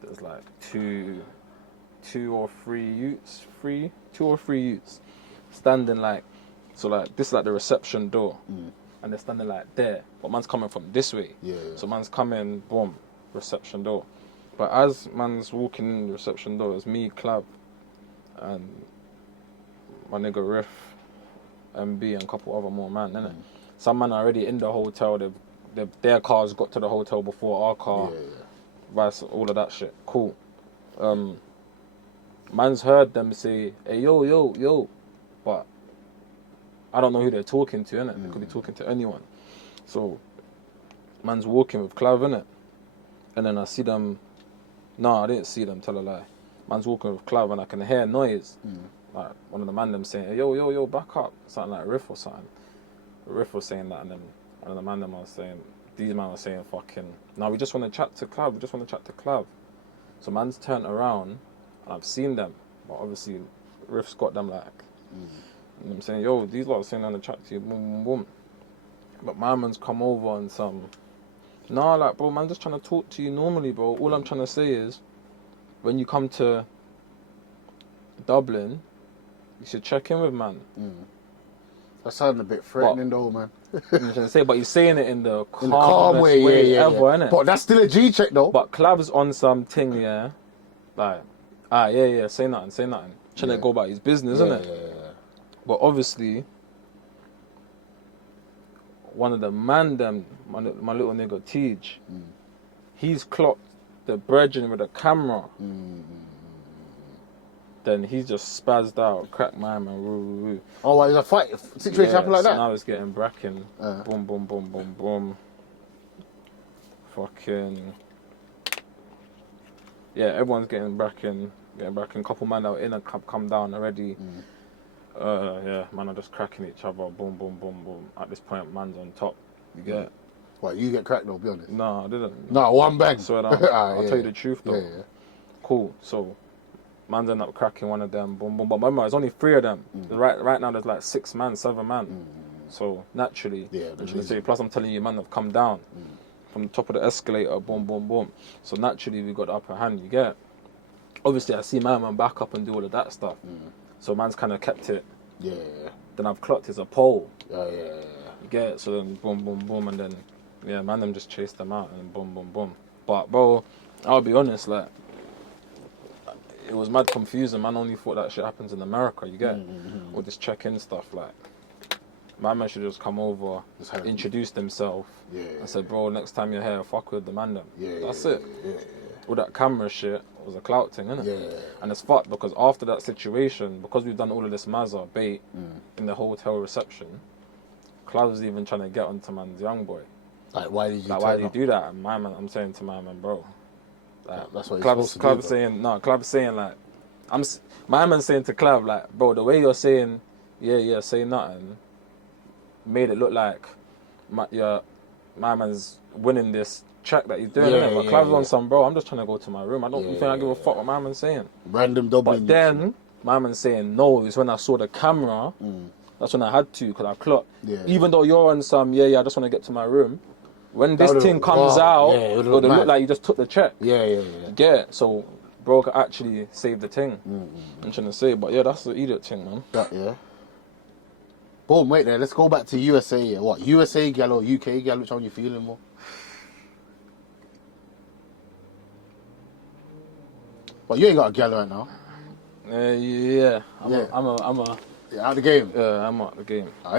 There's like two or three youths standing like, so like this is like the reception door, and they're standing like there. But man's coming from this way. So man's coming, boom, reception door. But as man's walking in the reception door, it's me, Clav, and my nigga Riff, MB, and a couple other more man, innit? Some man are already in the hotel. Their cars got to the hotel before our car. Vice, all of that shit. Cool. Man's heard them say, "Hey, yo," but I don't know who they're talking to, innit? They could be talking to anyone. So, man's walking with Clav, innit? And then I see them. No, I didn't see them. Tell a lie. Man's walking with Clav, and I can hear noise. Like one of the man them saying, hey, yo, back up, something like Riff or something. Riff was saying that, and then one of the man them was saying, these man were saying fucking, no, we just want to chat to Clav. So man's turned around, and I've seen them, but obviously Riff's got them like, and I'm saying, yo, these lot are saying on the chat to you, boom, boom, boom. But my man's come over and some, nah, like, bro, man, just trying to talk to you normally, bro. All I'm trying to say is, when you come to Dublin, you should check in with man. That sounded a bit threatening though, man. I'm trying to say, but he's saying it in the calm way ever, innit? But that's still a G check though. But Clav's on some thing, yeah. Like, say nothing. Trying to go about his business, innit? Yeah. But obviously, one of the man them, my little nigga Tej, he's clocked the brethren with a camera. Then he just spazzed out, cracked my man, woo. Oh, like a fight situation happened like that? So now it's getting bracking. Boom. Fucking. Yeah, everyone's getting bracking. Couple man out in and come down already. Man are just cracking each other. Boom. At this point, man's on top. You get it? What, you get cracked though, be honest? No, I didn't. No, one bang. So I'll tell you the truth though. Yeah. Cool. So, man's end up cracking one of them. Boom. But remember, there's only 3 of them. Right now, there's like 6 man, 7 man. So naturally, plus I'm telling you, man, have come down from the top of the escalator. Boom. So naturally, we got the upper hand. You get it? Obviously, I see my man back up and do all of that stuff. So man's kind of kept it. Yeah. Then I've clocked as a pole. Yeah. You get it? So then boom, and then man, them just chased them out and boom. But bro, I'll be honest, like, it was mad confusing. Man only thought that shit happens in America. You get it? Or just check-in stuff. Like, my man should just come over, introduce themselves, and say, bro, next time you're here, fuck with the man them. That's it. All that camera shit was a clout thing, innit? Yeah. And it's fucked because after that situation, because we've done all of this mazza bait in the hotel reception, Cloud was even trying to get onto man's young boy. Like, why did you do that? And my man, I'm saying to my man, bro. Like, that's what you're supposed to do. Clav's saying like, my man's saying to Clav, like, bro, the way you're saying say nothing, made it look like my man's winning this track that he's doing, innit? But Clav's on some, bro, I'm just trying to go to my room. I don't think I give a fuck what my man's saying. Random doubling. But then, my man's saying, no, it's when I saw the camera, that's when I had to, because I clocked. Even though you're on some, I just want to get to my room, when this thing comes out, it would look like you just took the check. Yeah, so bro could actually save the thing. I'm trying to say, but that's the idiot thing, man. Boom, wait there, let's go back to USA. What, USA gal or UK gal, which one you feeling more? Well, you ain't got a gal right now. I'm out the game. Yeah, I'm out the game. I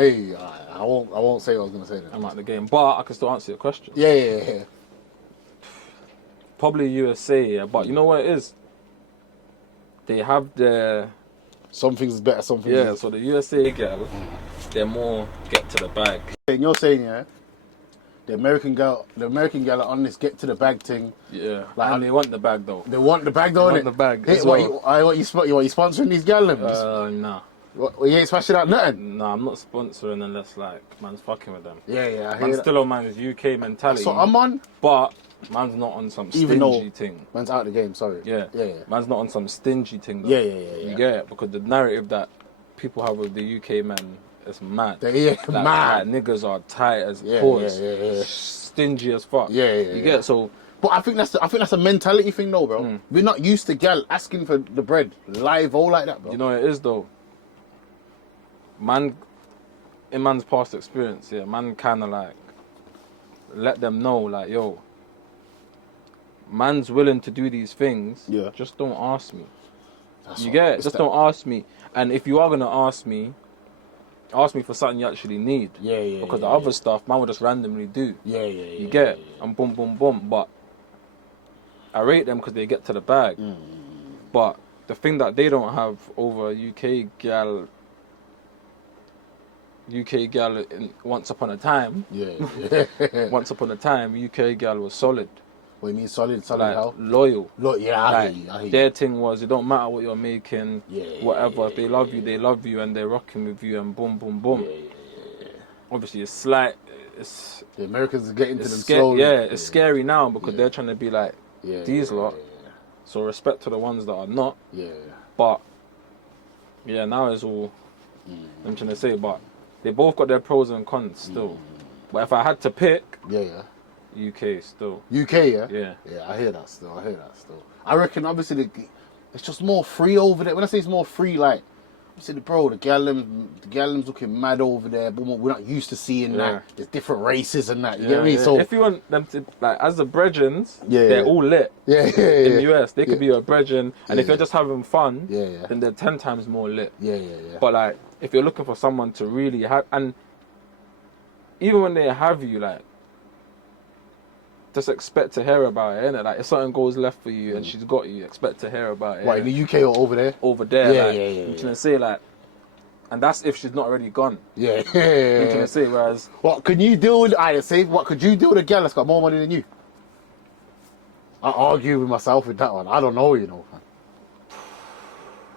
won't say what I was gonna say then. I'm out the game, but I can still answer your question. Yeah. Probably USA, but you know what it is? They have their... Some things is better, some things is... so the USA girl, they're more get to the bag. And you're saying, the American girl are on this get to the bag thing. Yeah, like, and they want the bag though. They want the bag though, innit? They want the bag. Hey, what you sponsoring these gals? Nah. What, you ain't smashing out nothing? Nah, I'm not sponsoring unless like man's fucking with them. I hear man's still on man's UK mentality. So I'm on, but man's not on some stingy thing. Man's out of the game. Sorry. Yeah. Man's not on some stingy thing though. You get it? Because the narrative that people have with the UK men is mad. Mad. Like, niggas are tight as paws. Stingy as fuck. You get it? So. But I think that's a mentality thing though, bro. We're not used to gal asking for the bread live all like that, bro. You know what it is though? Man, in man's past experience, man kind of like let them know, like, yo, man's willing to do these things. Just don't ask me. You get it? Just don't ask me. And if you are gonna ask me for something you actually need. Because the other stuff, man will just randomly do. You get it? And boom, boom, boom. But I rate them because they get to the bag. But the thing that they don't have over UK gal once upon a time. Once upon a time, UK gal was solid. What you mean solid? Like, how? Loyal. I hear you. Their thing was, it don't matter what you're making, whatever. If they love you, they love you, and they're rocking with you, and boom, boom, boom. Obviously, it's slight. The Americans are getting to them slowly. It's scary now because they're trying to be like these lot. So respect to the ones that are not. But now it's all. I'm trying to say, but they both got their pros and cons still. But if I had to pick, UK still. UK, yeah, I hear that still. I reckon obviously it's just more free over there. When I say it's more free, like obviously the gallum's looking mad over there, but we're not used to seeing that. There's different races and that. You get what I mean? So if you want them to, like, as the brethrens, they're all lit. In the US, they could be a brethren, and if you're just having fun, then they're 10 times more lit. But like, if you're looking for someone to really have, and even when they have you, like, just expect to hear about it, innit? Like, if something goes left for you and she's got you, expect to hear about it. What, in the UK or over there? Over there, I'm trying to say, like, and that's if she's not already gone. I'm trying to say, whereas... What, can you deal with, could you deal with a girl that's got more money than you? I argue with myself with that one. I don't know,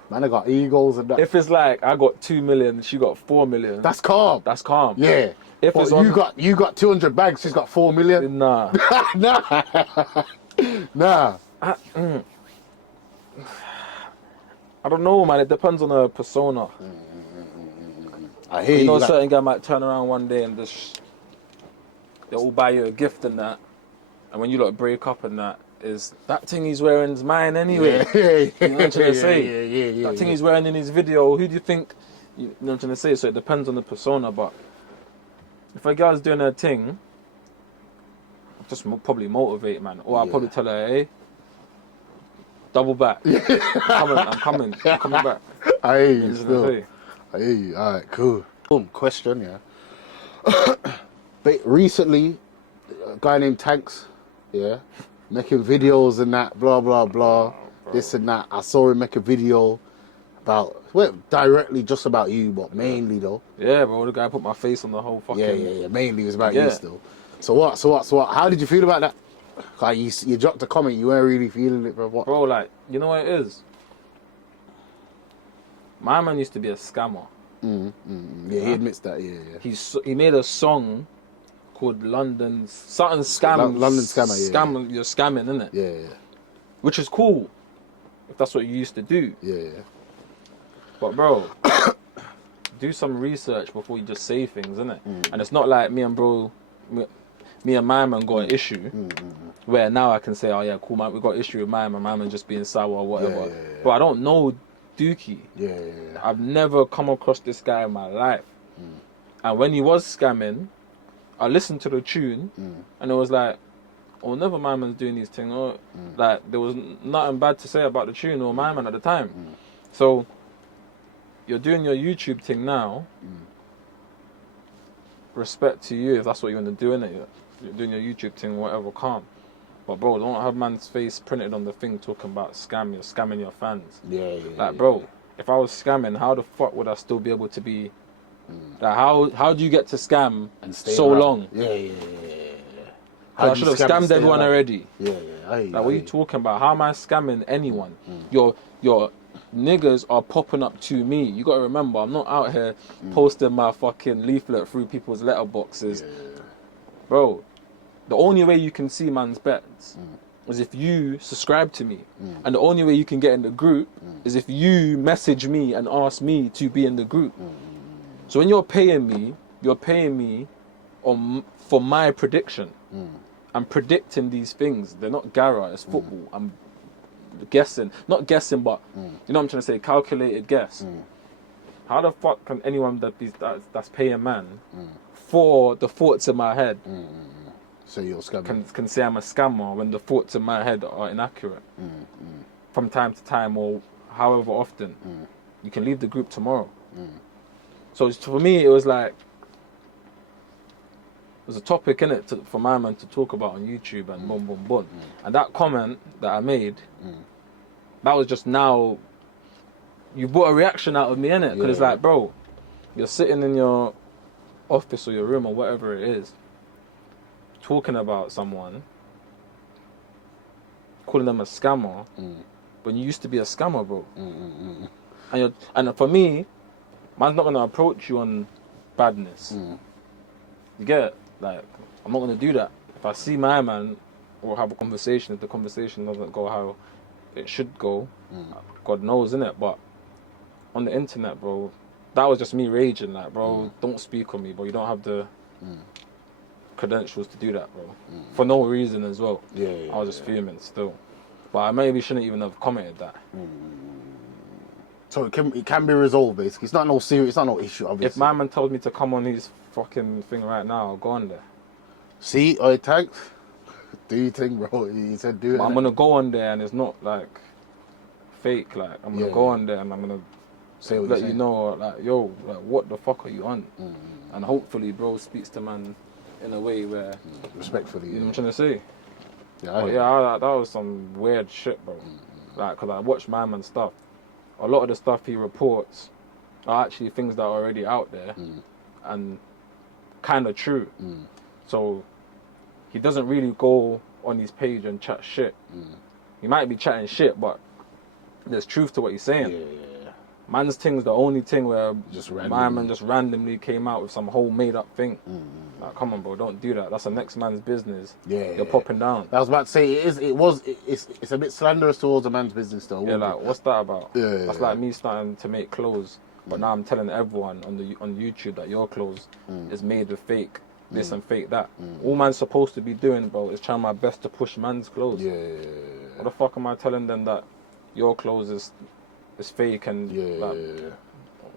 Man, I got egos and that. If it's like, I got 2 million, she got 4 million. That's calm. Yeah. If it's you got 200 bags, she's got 4 million. Nah. Nah. I don't know, man. It depends on the persona. I hear you. Certain guy might turn around one day and just they'll buy you a gift and that, and when you lot break up and that, is that thing he's wearing is mine anyway. You know what I'm trying to say? That thing he's wearing in his video, who do you think? You know what I'm trying to say? So it depends on the persona, but if a girl's doing her thing, I'll just probably motivate, man. Or I'll probably tell her, hey, double back. I'm coming back. I hear you still. I hear you. All right, cool. Boom, question, Recently, a guy named Tanks, making videos and that, blah, blah, blah, this and that. I saw him make a video about, directly just about you, but mainly though. Yeah, bro, the guy put my face on the whole fucking... Yeah, mainly it was about you still. So what? How did you feel about that? Like, you dropped a comment, you weren't really feeling it, bro. What? Bro, like, you know what it is? My man used to be a scammer. Yeah, he admits that. Yeah. He made a song called London something scam. London Scammer. Yeah. Scam. You're scamming, innit? Yeah. Which is cool if that's what you used to do. Yeah. But bro, do some research before you just say things, innit? And it's not like me and my man got an issue where now I can say, oh yeah, cool man, we got an issue with my man just being sour or whatever. But I don't know Dookie. Yeah. I've never come across this guy in my life. And when he was scamming, I listened to the tune and it was like, oh, never my man's doing these things. Or, like, there was nothing bad to say about the tune or my man at the time. So, you're doing your YouTube thing now. Respect to you if that's what you want to do, innit? You're doing your YouTube thing, whatever, calm. But bro, don't have man's face printed on the thing talking about you're scamming your fans. Like, bro, if I was scamming, how the fuck would I still be able to be... Like, how do you get to scam and stay so around? long? I should have scammed everyone already. Like, what are you talking about? How am I scamming anyone? Your niggas are popping up to me. You gotta remember, I'm not out here posting my fucking leaflet through people's letterboxes. Bro, the only way you can see man's bets is if you subscribe to me. And the only way you can get in the group is if you message me and ask me to be in the group. So when you're paying me for my prediction. I'm predicting these things. They're not Gara, it's football. I'm guessing. Not guessing, but you know what I'm trying to say? Calculated guess. How the fuck can anyone that's paying man for the thoughts in my head so you're scamming? Can say I'm a scammer when the thoughts in my head are inaccurate from time to time or however often. You can leave the group tomorrow. So for me, it was like, there's a topic in it for my man to talk about on YouTube and boom, boom, boom. And that comment that I made, that was just now, you brought a reaction out of me, innit? Because it's like, bro, you're sitting in your office or your room or whatever it is, talking about someone, calling them a scammer, when you used to be a scammer, bro. And for me, man's not going to approach you on badness. You get it? Like, I'm not going to do that. If I see my man or have a conversation, if the conversation doesn't go how it should go, God knows, innit? But on the internet, bro, that was just me raging. Like, bro, don't speak on me, bro. You don't have the credentials to do that, bro. For no reason as well. I was just fuming still. But I maybe shouldn't even have commented that. So it can be resolved, basically. It's not no issue, obviously. If my man told me to come on his fucking thing right now, I'll go on there. See, I tag. Do you think, bro? He said do it. But I'm gonna go on there and it's not like fake. Like, I'm gonna go on there and I'm gonna say what let you know, like, yo, like, what the fuck are you on? And hopefully, bro, speaks to man in a way where respectfully. You know what I'm trying to say? Yeah, that was some weird shit, bro. Like, cause I watched my man stuff. A lot of the stuff he reports are actually things that are already out there and kind of true. So he doesn't really go on his page and chat shit. He might be chatting shit, but there's truth to what he's saying. Man's thing's the only thing where my man just randomly came out with some whole made up thing. Like, come on, bro, don't do that. That's the next man's business. You're popping down. I was about to say it's a bit slanderous towards a man's business though. Yeah, like, what's that about? That's like me starting to make clothes, but now I'm telling everyone on YouTube that your clothes is made with fake this and fake that. All man's supposed to be doing, bro, is trying my best to push man's clothes. What the fuck am I telling them that your clothes is fake and like,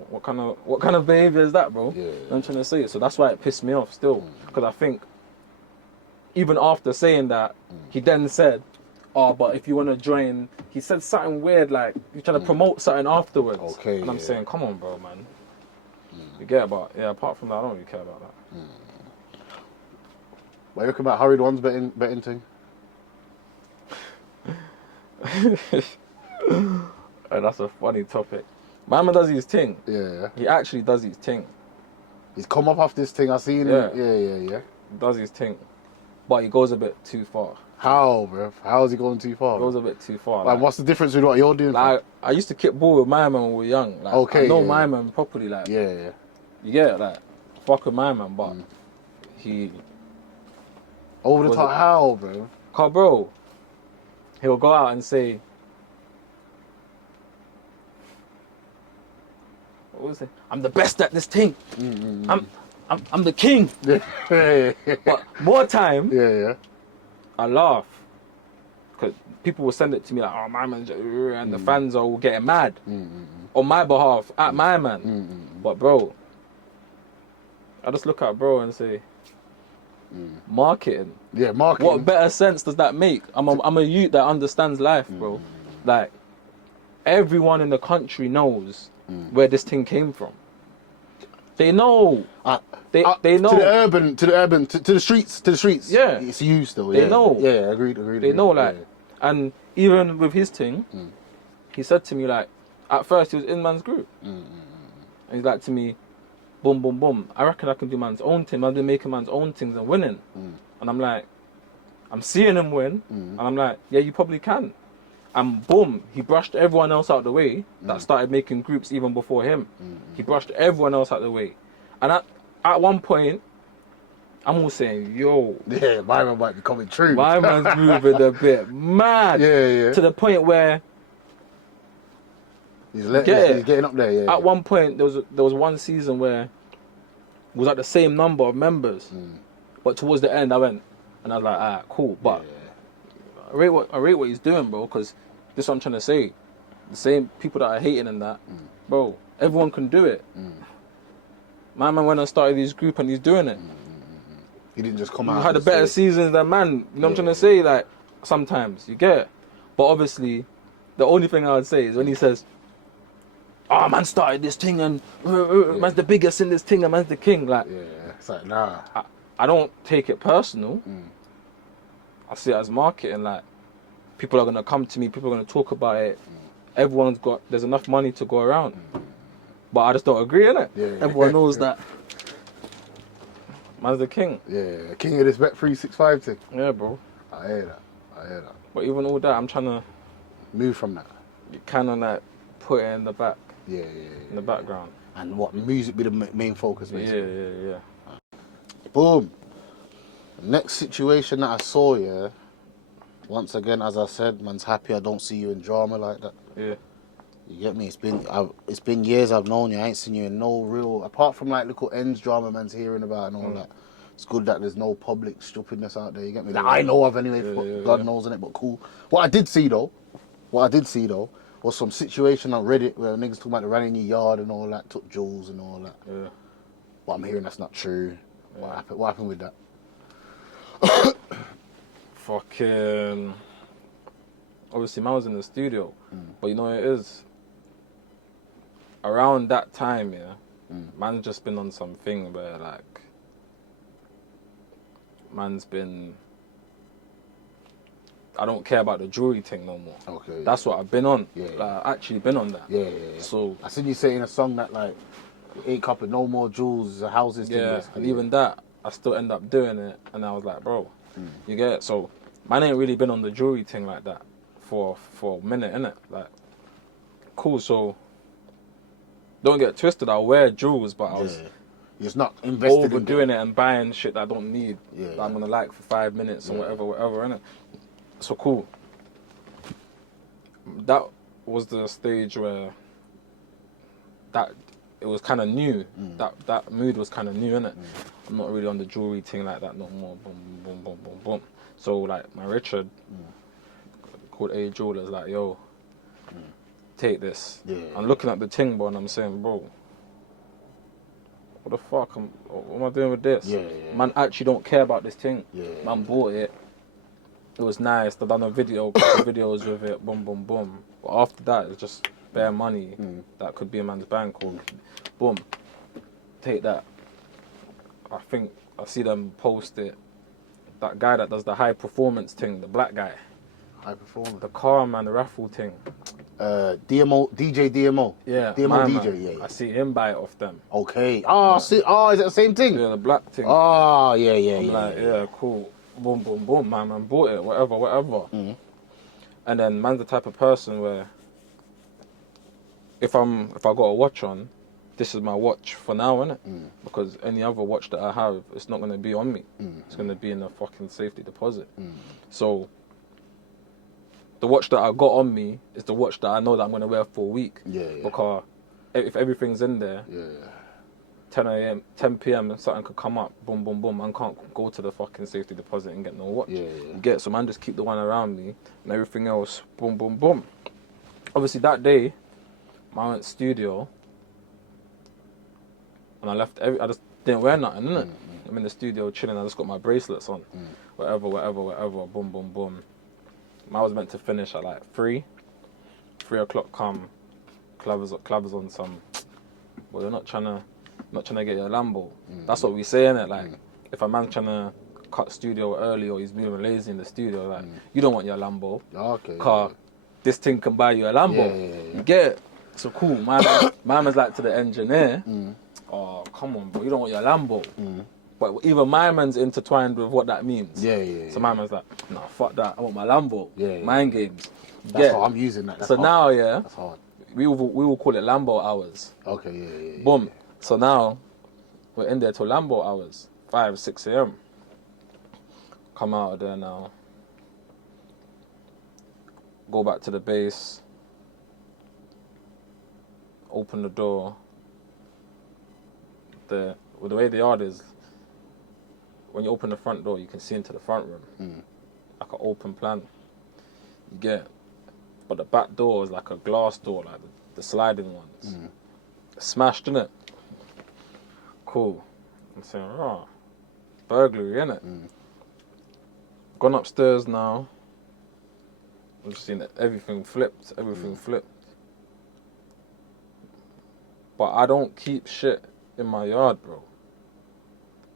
what kind of behavior is that, bro? I'm trying to say it. So that's why it pissed me off still, because I think even after saying that, he then said, oh, but if you want to join, he said something weird, like you're trying to promote something afterwards. And I'm saying, come on, bro, man. You get about apart from that, I don't really care about that. What do you reckon about hurried ones betting thing? Oh, that's a funny topic. My man does his thing. He actually does his thing. He's come up off this thing, I seen him. Yeah. Does his thing. But he goes a bit too far. How, bro? How is he going too far? It was a bit too far. Like, what's the difference with what you're doing? Like, I used to kick ball with my man when we were young. Like, okay, I know my man properly. Like, yeah. You get it? Like, fuck with my man, but he... Over the top, how, bro? Cause, bro, he'll go out and say... What was it? I'm the best at this thing. I'm the king. But more time, I laugh. Because people will send it to me like, oh, my man's... And the fans are all getting mad. On my behalf, at my man. But, bro, I just look at bro and say, marketing. Yeah, marketing. What better sense does that make? I'm a youth that understands life, bro. Like, everyone in the country knows where this thing came from. They know. They know. To the streets. Yeah. It's you still. They know. Yeah, agreed. They know, like, and even with his thing, he said to me, like, at first he was in man's group. And he's like to me, boom, boom, boom. I reckon I can do man's own thing. I've been making man's own things and winning. And I'm like, I'm seeing him win. And I'm like, yeah, you probably can. And boom, he brushed everyone else out the way that started making groups even before him. He brushed everyone else out the way. And at one point, I'm all saying, yo. Yeah, my man might be coming true. My man's moving a bit mad. Yeah. To the point where... He's getting up there, yeah. At one point, there was one season where it was like the same number of members. But towards the end, I went, and I was like, alright, cool. But I rate what he's doing, bro, because this is what I'm trying to say. The same people that are hating and that, bro, everyone can do it. My man went and started his group and he's doing it. He didn't just come out. He had a better season than man. You know what I'm trying to say? Like, sometimes, you get it. But obviously, the only thing I would say is when he says, oh, man started this thing and man's the biggest in this thing and man's the king. Like, it's like, nah. I don't take it personal. I see it as marketing. Like, people are going to come to me, people are going to talk about it. There's enough money to go around. But I just don't agree, innit? Everyone knows that man's the king. Yeah, king of this Bet 365 thing. Yeah, bro. I hear that. But even all that, I'm trying to move from that. You kind of like put it in the back. In the background. And what music be the main focus, basically. Yeah. Boom. Next situation that I saw, once again, as I said, man's happy I don't see you in drama like that. Yeah. You get me? It's been years I've known you. I ain't seen you in no real, apart from like little ends drama man's hearing about and all that. It's good that there's no public stupidness out there. You get me? That I know of anyway. God knows in it, but cool. What I did see though, was some situation on Reddit where niggas talking about the running in your yard and all that, took jewels and all that. Yeah. But I'm hearing that's not true. Yeah. What happened with that? Fucking. Obviously, man was in the studio, but you know what it is. Around that time, man's just been on something where like, man's been. I don't care about the jewelry thing no more. Okay. That's what I've been on. Yeah. Like, I've actually been on that. Yeah. So I seen you say in a song that like, ain't copping no more jewels, houses. Yeah, and even that, I still end up doing it, and I was like, bro, you get it? So, man ain't really been on the jewelry thing like that for a minute, innit? Like, cool, so, don't get twisted, I'll wear jewels, but I was it's not invested overdoing it and buying shit that I don't need, that I'm gonna like for 5 minutes and whatever, innit? So, cool. That was the stage where it was kind of new. That mood was kind of new, innit? I'm not really on the jewelry thing like that no more. Boom, boom, boom, boom, boom. So, like, my Richard called A Jewelers, like, yo, take this. I'm looking at the thing, bro, and I'm saying, bro, what the fuck? What am I doing with this? Man actually don't care about this thing. Man bought it. It was nice. They done a couple videos with it. Boom, boom, boom. But after that, it's just bare money that could be a man's bank. Or boom, take that. I think I see them post it. That guy that does the high performance thing, the black guy. High performance. The car man, the raffle thing. DJ DMO. Yeah. DMO DJ. Yeah. I see him buy it off them. Okay. Is it the same thing? Yeah, the black thing. Oh, yeah. I'm like, yeah, cool. boom, boom, boom, man bought it, whatever. And then man's the type of person where if I got a watch on, this is my watch for now, innit? Because any other watch that I have, it's not gonna be on me. It's gonna be in a fucking safety deposit. So the watch that I got on me is the watch that I know that I'm gonna wear for a week. Because if everything's in there, 10 p.m. something could come up, boom, boom, boom. Man can't go to the fucking safety deposit and get no watch. You get, so man just keep the one around me and everything else, boom, boom, boom. Obviously that day, I went studio and I just didn't wear nothing, innit? I'm in the studio chilling, I just got my bracelets on. Whatever, boom, boom, boom. I was meant to finish at like 3 o'clock come, Clavers on some, well, you're not trying to get your Lambo. That's what we say, innit? Like, if a man's trying to cut studio early or he's moving lazy in the studio, like, you don't want your Lambo. Car, this thing can buy you a Lambo. You get it? So cool, my man's like to the engineer, oh, come on, bro, you don't want your Lambo. But even my man's intertwined with what that means. So my man's like, nah, fuck that, I want my Lambo. Mind games. That's what I'm using. That's so hard. Now, that's hard. We will call it Lambo hours. Boom. So now, we're in there till Lambo hours, 5, 6 a.m. Come out of there now. Go back to the base. Open the door. The way the yard is, when you open the front door, you can see into the front room. Like an open plan. You get, but the back door is like a glass door, like the sliding ones. Smashed, innit? Cool. I'm saying, burglary, innit? Gone upstairs now. I'm just seeing that everything flipped. But I don't keep shit in my yard, bro.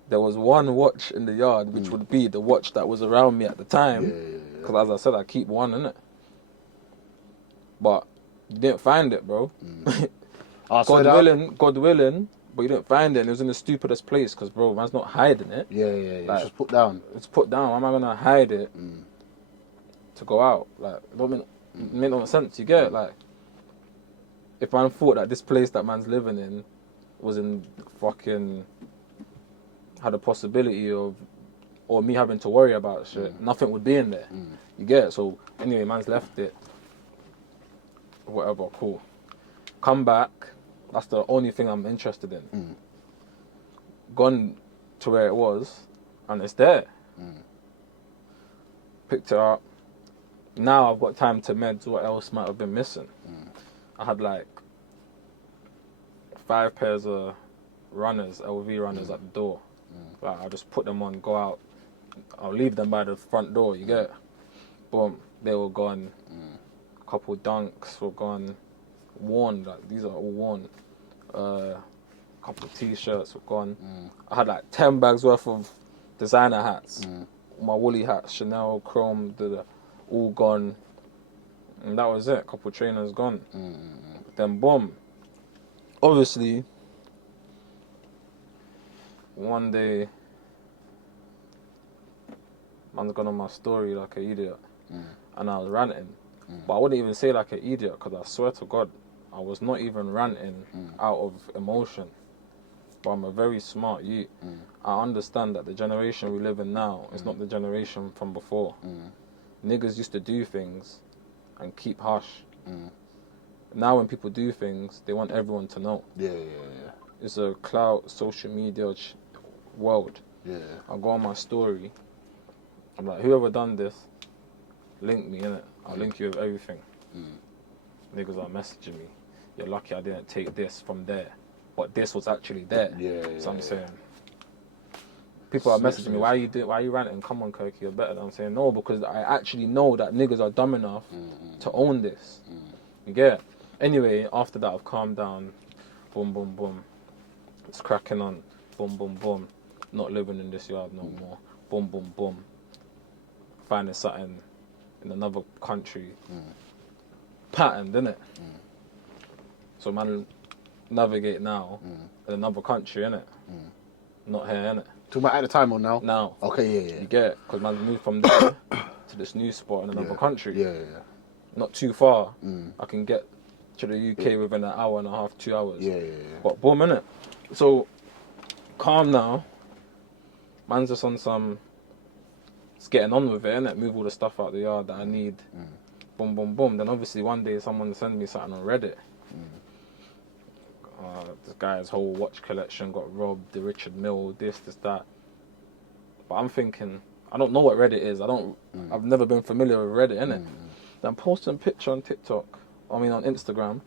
There was one watch in the yard, which would be the watch that was around me at the time. Because as I said, I keep one, innit? But you didn't find it, bro. God willing, but you didn't find it. And it was in the stupidest place, because, bro, man's not hiding it. Like, it's just put down. It's put down. Why am I going to hide it to go out? Like, it don't make no sense. You get it? Like, if man thought that this place that man's living in was in fucking, had a possibility of, or me having to worry about shit, nothing would be in there. You get it? So, anyway, man's left it. Whatever, cool. Come back. That's the only thing I'm interested in. Gone to where it was, and it's there. Picked it up. Now I've got time to meds. What else might have been missing? I had like 5 pairs of runners, LV runners at the door. Like, I just put them on, go out. I'll leave them by the front door. You get it? Boom. They were gone. A couple dunks were gone. Worn. Like, these are all worn. Couple t-shirts were gone. I had like 10 bags worth of designer hats. My woolly hats, Chanel, Chrome, all gone. And that was it. Couple trainers gone. Then boom. Obviously, one day, man's gone on my story like an idiot. And I was ranting. But I wouldn't even say like an idiot, because I swear to God, I was not even ranting out of emotion. But I'm a very smart youth. I understand that the generation we live in now is not the generation from before. Niggas used to do things and keep hush. Now when people do things, they want everyone to know. It's a clout, social media world. I go on my story. I'm like, whoever done this, link me, innit? I'll link you with everything. Niggas are messaging me. You're lucky I didn't take this from there. But this was actually there. So I'm saying, people are messaging me, why are you ranting? Come on, Kirky, you're better. I'm saying, no, because I actually know that niggas are dumb enough to own this. You get it? Anyway, after that, I've calmed down. Boom, boom, boom. It's cracking on. Boom, boom, boom. Not living in this yard no more. Boom, boom, boom. Finding something in another country. Patterned, innit? So man, navigate now in another country, innit? Not here, innit? Talking about at the time or now? Now. Okay, yeah. You get it? Because man moved from there to this new spot in another country. Yeah. Not too far. I can get to the UK within an hour and a half, 2 hours. Yeah. But boom, innit? So, calm now. Man's just on some... It's getting on with it, innit? Move all the stuff out the yard that I need. Boom, boom, boom. Then obviously one day someone sent me something on Reddit. This guy's whole watch collection got robbed, the Richard Mille, this, that. But I'm thinking, I don't know what Reddit is. I've never been familiar with Reddit, innit? Then I'm posting a picture on on Instagram,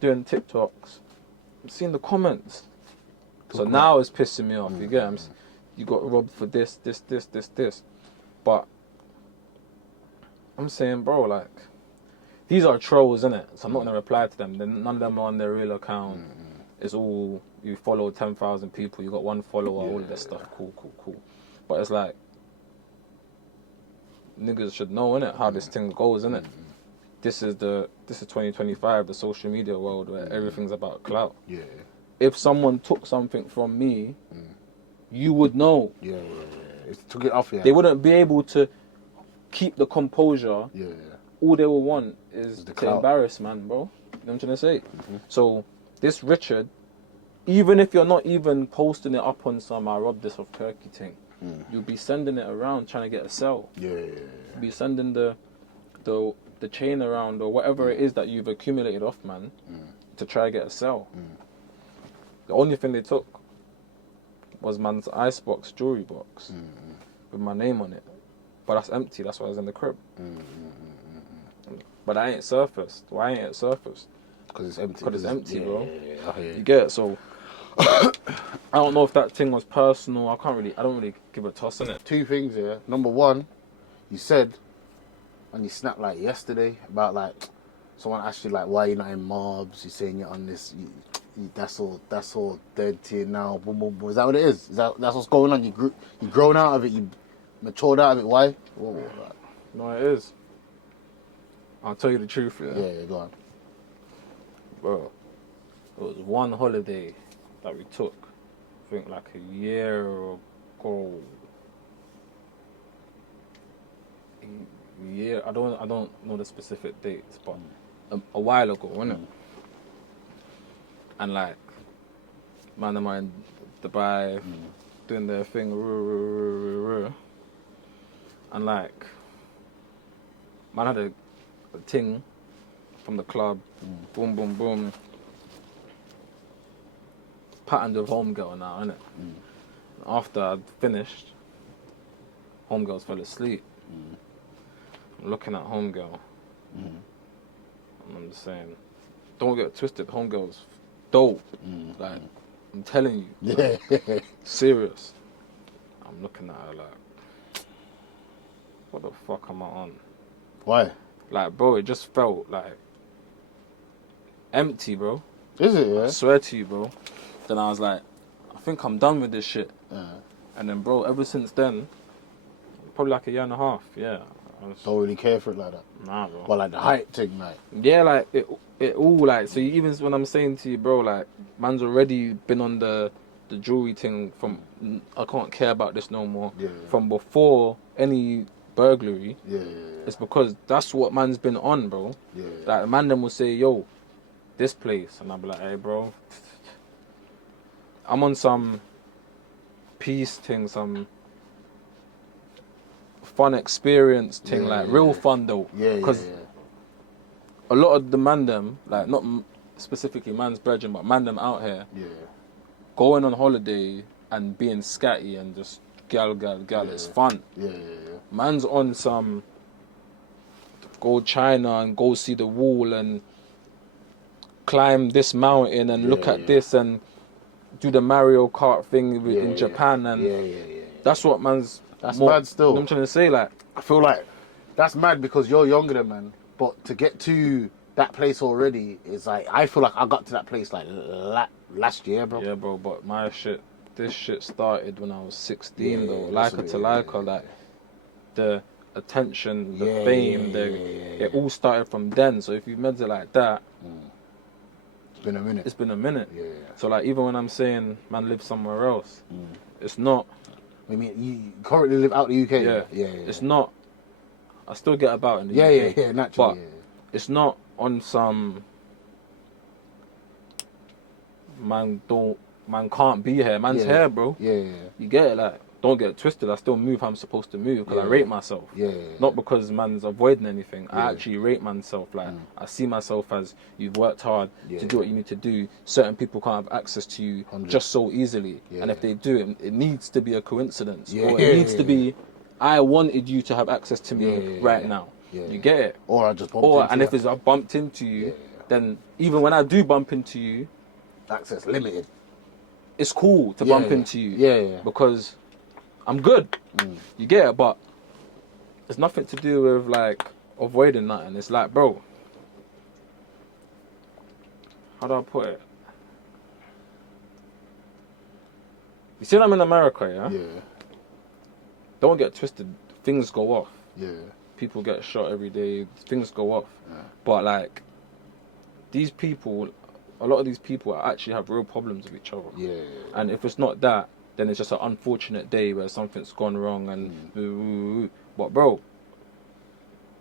doing TikToks. I'm seeing the comments. So now it's pissing me off, you get it? You got robbed for this. But I'm saying, bro, like, these are trolls, innit? So I'm not going to reply to them. None of them are on their real account. It's all, you follow 10,000 people, you got one follower, all of that stuff. Cool. But it's like, niggas should know, innit, how this thing goes, innit? This is 2025, the social media world where everything's about clout. Yeah. If someone took something from me, you would know. Yeah. It took it off, yeah. They wouldn't be able to keep the composure. Yeah. All they will want is to clout. Embarrass, man, bro. You know what I'm trying to say? So, this Richard, even if you're not even posting it up on some I robbed this of Kirky thing, you'll be sending it around trying to get a sell. Yeah. You'll be sending the chain around or whatever it is that you've accumulated off, man, to try to get a sell. The only thing they took was man's icebox jewelry box with my name on it. But that's empty, that's why it's in the crib. But that ain't surfaced. Why ain't it surfaced? Because it's empty. Because it's empty, bro. Yeah. You get it? So, I don't know if that thing was personal. I don't really give a toss in it. Two things here. Number one, you said, and you snapped like yesterday, about like, someone asked you like, why you're not in mobs? You're saying you're on this, that's all dead to you now. Boom, boom, boom. Is that what it is? That's what's going on? You grown out of it, you matured out of it. Why? No, it is. I'll tell you the truth, Yeah, go on. Bro, it was one holiday that we took, I think like a year ago. I don't know the specific dates, but a while ago, wasn't it? And like, man, am I in Dubai, doing their thing, and like, man had a ting from the club, boom, boom, boom. Patterned with homegirl now, innit? After I'd finished, homegirls fell asleep. I'm looking at homegirl, and I'm just saying, don't get it twisted, homegirl's dope. Like, I'm telling you, like, serious. I'm looking at her like, what the fuck am I on? Why? Like, bro, it just felt like empty, bro. Is it, yeah? I swear to you, bro. Then I was like, I think I'm done with this shit. And then, bro, ever since then, probably like a year and a half, yeah. Don't really care for it like that. Nah, bro. But like the hype thing, like. Yeah, like, it all, like, so even when I'm saying to you, bro, like, man's already been on the jewelry thing from, I can't care about this no more. Yeah. From before any burglary. Yeah. It's because that's what man's been on, bro. Yeah. Like, man them will say, yo, this place. And I'll be like, hey, bro, I'm on some peace thing, some fun experience thing, like real fun though. Because a lot of the man them, like not specifically man's brethren, but man them out here, going on holiday and being scatty and just gal, it's fun. Man's on some go China and go see the wall and climb this mountain and look at this and do the Mario Kart thing in Japan and that's what man's. That's mad still. You know what I'm trying to say, like, I feel like that's mad because you're younger than man, but to get to that place already is like, I feel like I got to that place like last year, bro. Yeah, bro, but this shit started when I was 16 though. Like the attention, the fame, it all started from then. So if you meant it like that, been a minute. It's been a minute. Yeah. So like, even when I'm saying man live somewhere else, it's not. I mean, you currently live out the UK. Yeah. It's not. I still get about in the UK. Yeah, naturally. But it's not on some. Man can't be here. Man's here, bro. Yeah. You get it, like. Don't get it twisted. I still move how I'm supposed to move because I rate myself. Not because man's avoiding anything. I actually rate myself. Like I see myself as you've worked hard to do what you need to do. Certain people can't have access to you 100. Just so easily. And if they do, it needs to be a coincidence. Or it needs to be, I wanted you to have access to me right now. You get it? Or I just bumped into and if it's I bumped into you, then even when I do bump into you, access limited. It's cool to bump into you. Because I'm good. You get it? But it's nothing to do with like avoiding nothing. It's like, bro, how do I put it? You see when I'm in America, yeah? Don't get twisted. Things go off. People get shot every day. Things go off. But like, these people, a lot of these people actually have real problems with each other. And if it's not that, then it's just an unfortunate day where something's gone wrong and but bro,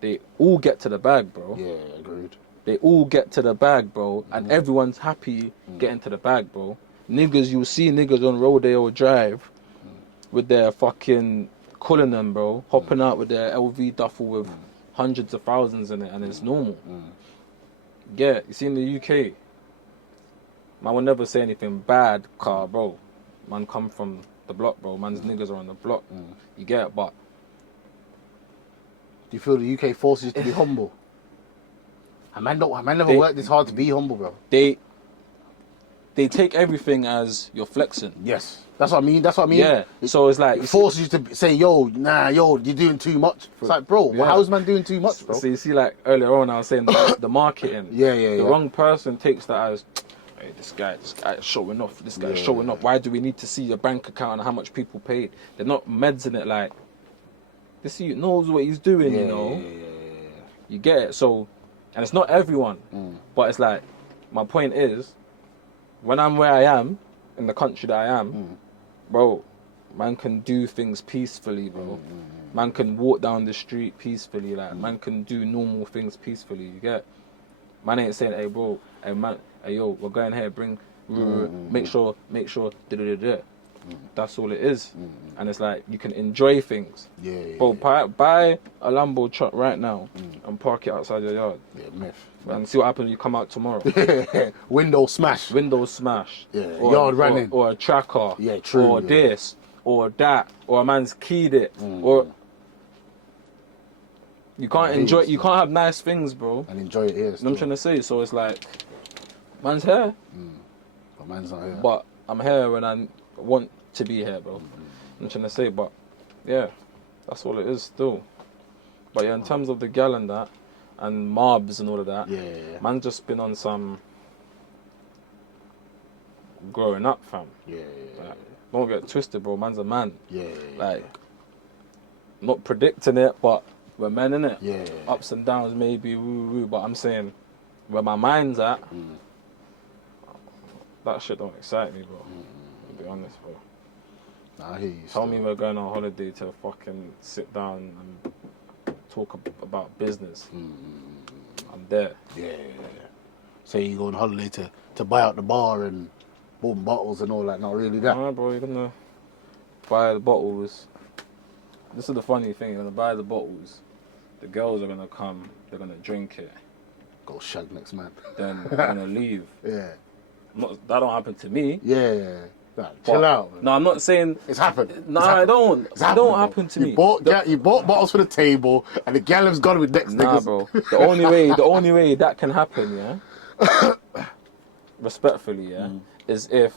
they all get to the bag, bro. Agreed. They all get to the bag, bro, and everyone's happy getting to the bag, bro. Niggas, you'll see niggas on Rodeo Drive with their fucking Cullinan, bro, hopping out with their LV duffel with hundreds of thousands in it, and it's normal. Yeah, you see in the UK, man will never say anything bad, bro. Man come from the block, bro. Man's niggas are on the block. You get it? But do you feel the UK forces you to be humble? And man never worked this hard to be humble, bro. They take everything as you're flexing. Yes. That's what I mean. Yeah. So it's like... It forces you to say, yo, you're doing too much. It's like, bro, how's man doing too much, bro? So you see, like, earlier on I was saying the marketing. The wrong person takes that as... This guy is showing off. This guy is showing off. Why do we need to see your bank account and how much people paid? They're not meds in it like, this dude knows what he's doing, you know? You get it? So, and it's not everyone, but it's like, my point is, when I'm where I am, in the country that I am, bro, man can do things peacefully, bro. Man can walk down the street peacefully, like, man can do normal things peacefully, you get it? Man ain't saying, hey, bro, hey, man, hey, yo, we're going here, make sure, da-da-da-da. That's all it is. And it's like, you can enjoy things. Bro, buy a Lambo truck right now and park it outside your yard. Myth. And see what happens when you come out tomorrow. Window smash. Or, yard running. Or a tracker. True. Or this, or that, or a man's keyed it. Or... You can't enjoy. You can't have nice things, bro. And enjoy it here. You know what I'm trying to say? So it's like, man's here. But man's not here. But I'm here when I want to be here, bro. I'm trying to say, but yeah, that's all it is still. But yeah, in terms of the gal and that, and mobs and all of that, man's just been on some growing up, fam. Like, don't get twisted, bro. Man's a man. Like, not predicting it, but we're men, innit? Ups and downs, maybe, woo, but I'm saying, where my mind's at, that shit don't excite me, bro. To be honest, bro. Nah, I hear you. Tell me we're going on holiday to fucking sit down and talk about business. I'm there. Say you go on holiday to buy out the bar and boom bottles and all that, not really that. Nah, bro, you're gonna buy the bottles. This is the funny thing, you're gonna buy the bottles, the girls are gonna come, they're gonna drink it. Go shag next man. Then they're gonna leave. That don't happen to me. Nah, chill out, man. No, I'm not saying... It's happened. Nah, it don't. It don't happen to me. You bought bottles for the table and the gal has gone with next niggas. Nah, bro. The only way that can happen, respectfully, is if...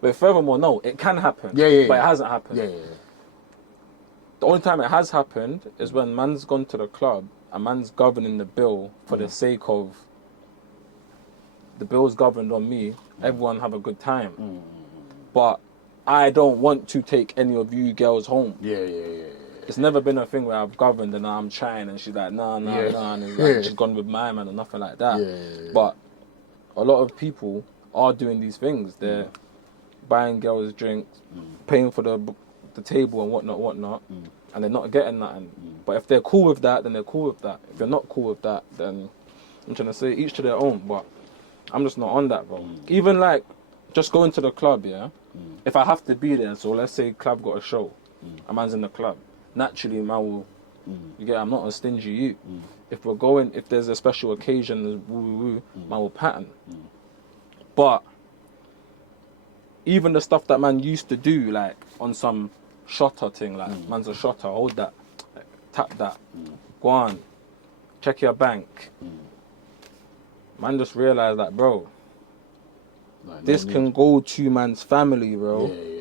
But furthermore, no, it can happen. But it hasn't happened. The only time it has happened is when man's gone to the club and man's governing the bill for the sake of the bill's governed on me, everyone have a good time. But I don't want to take any of you girls home. It's never been a thing where I've governed and I'm trying and she's like, nah, and it's like, she's gone with my man or nothing like that. But a lot of people are doing these things. They're buying girls drinks, paying for the table and whatnot, and they're not getting nothing. But if they're cool with that, then they're cool with that. If they're not cool with that, then I'm trying to say each to their own. But I'm just not on that, bro. Even like just going to the club, yeah. If I have to be there, so let's say club got a show, a man's in the club. Naturally, man will. You get. I'm not a stingy you. If we're going, if there's a special occasion, man will pattern. But even the stuff that man used to do, like on some shotter thing, like man's a shotter, hold that, like, tap that, go on, check your bank. Man just realised that, bro, like, this can go to man's family, bro. Yeah.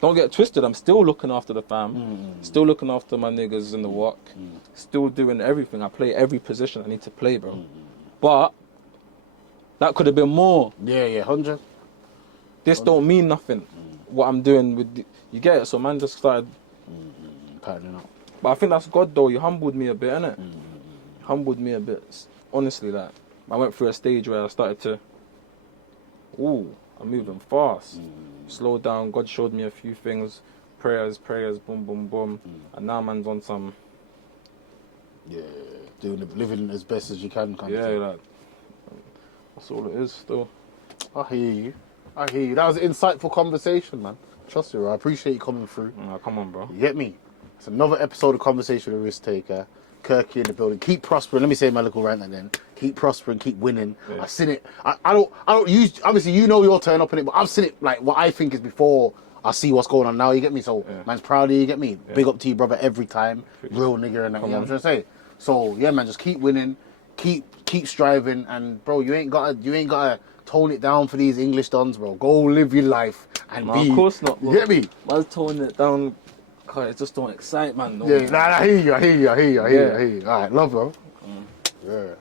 Don't get twisted, I'm still looking after the fam, still looking after my niggas in the walk, still doing everything. I play every position I need to play, bro. But that could have been more. Yeah, 100. This don't mean nothing. What I'm doing with you get it. So man just started patterning up. But I think that's God though. You humbled me a bit, innit? Humbled me a bit. Honestly, like I went through a stage where I started to. I'm moving fast. Slow down. God showed me a few things. Prayers, boom, boom, boom. And now man's on some. Yeah, living as best as you can. Kind of thing. Like that's all it is. Still. I hear you. That was an insightful conversation, man. Trust me, I appreciate you coming through. Come on, bro. You get me? It's another episode of Conversation with RiskTaker. Kirky in the building. Keep prospering. Let me say my little rant and then. Keep prospering, keep winning. Yeah. I've seen it. I don't use, obviously you know your turn up in it, but I've seen it like what I think is before I see what's going on now, you get me? So man's proud of you, get me? Big up to you, brother, every time. Real nigga and that, you know what I'm trying to say? So yeah, man, just keep winning, keep striving, and bro, you ain't gotta tone it down for these English dons, bro. Go live your life and be. Of course not, bro. You get me? Man's toning it down. God, it just don't excite, man. No, yeah, I hear you. All right, love, bro. Yeah.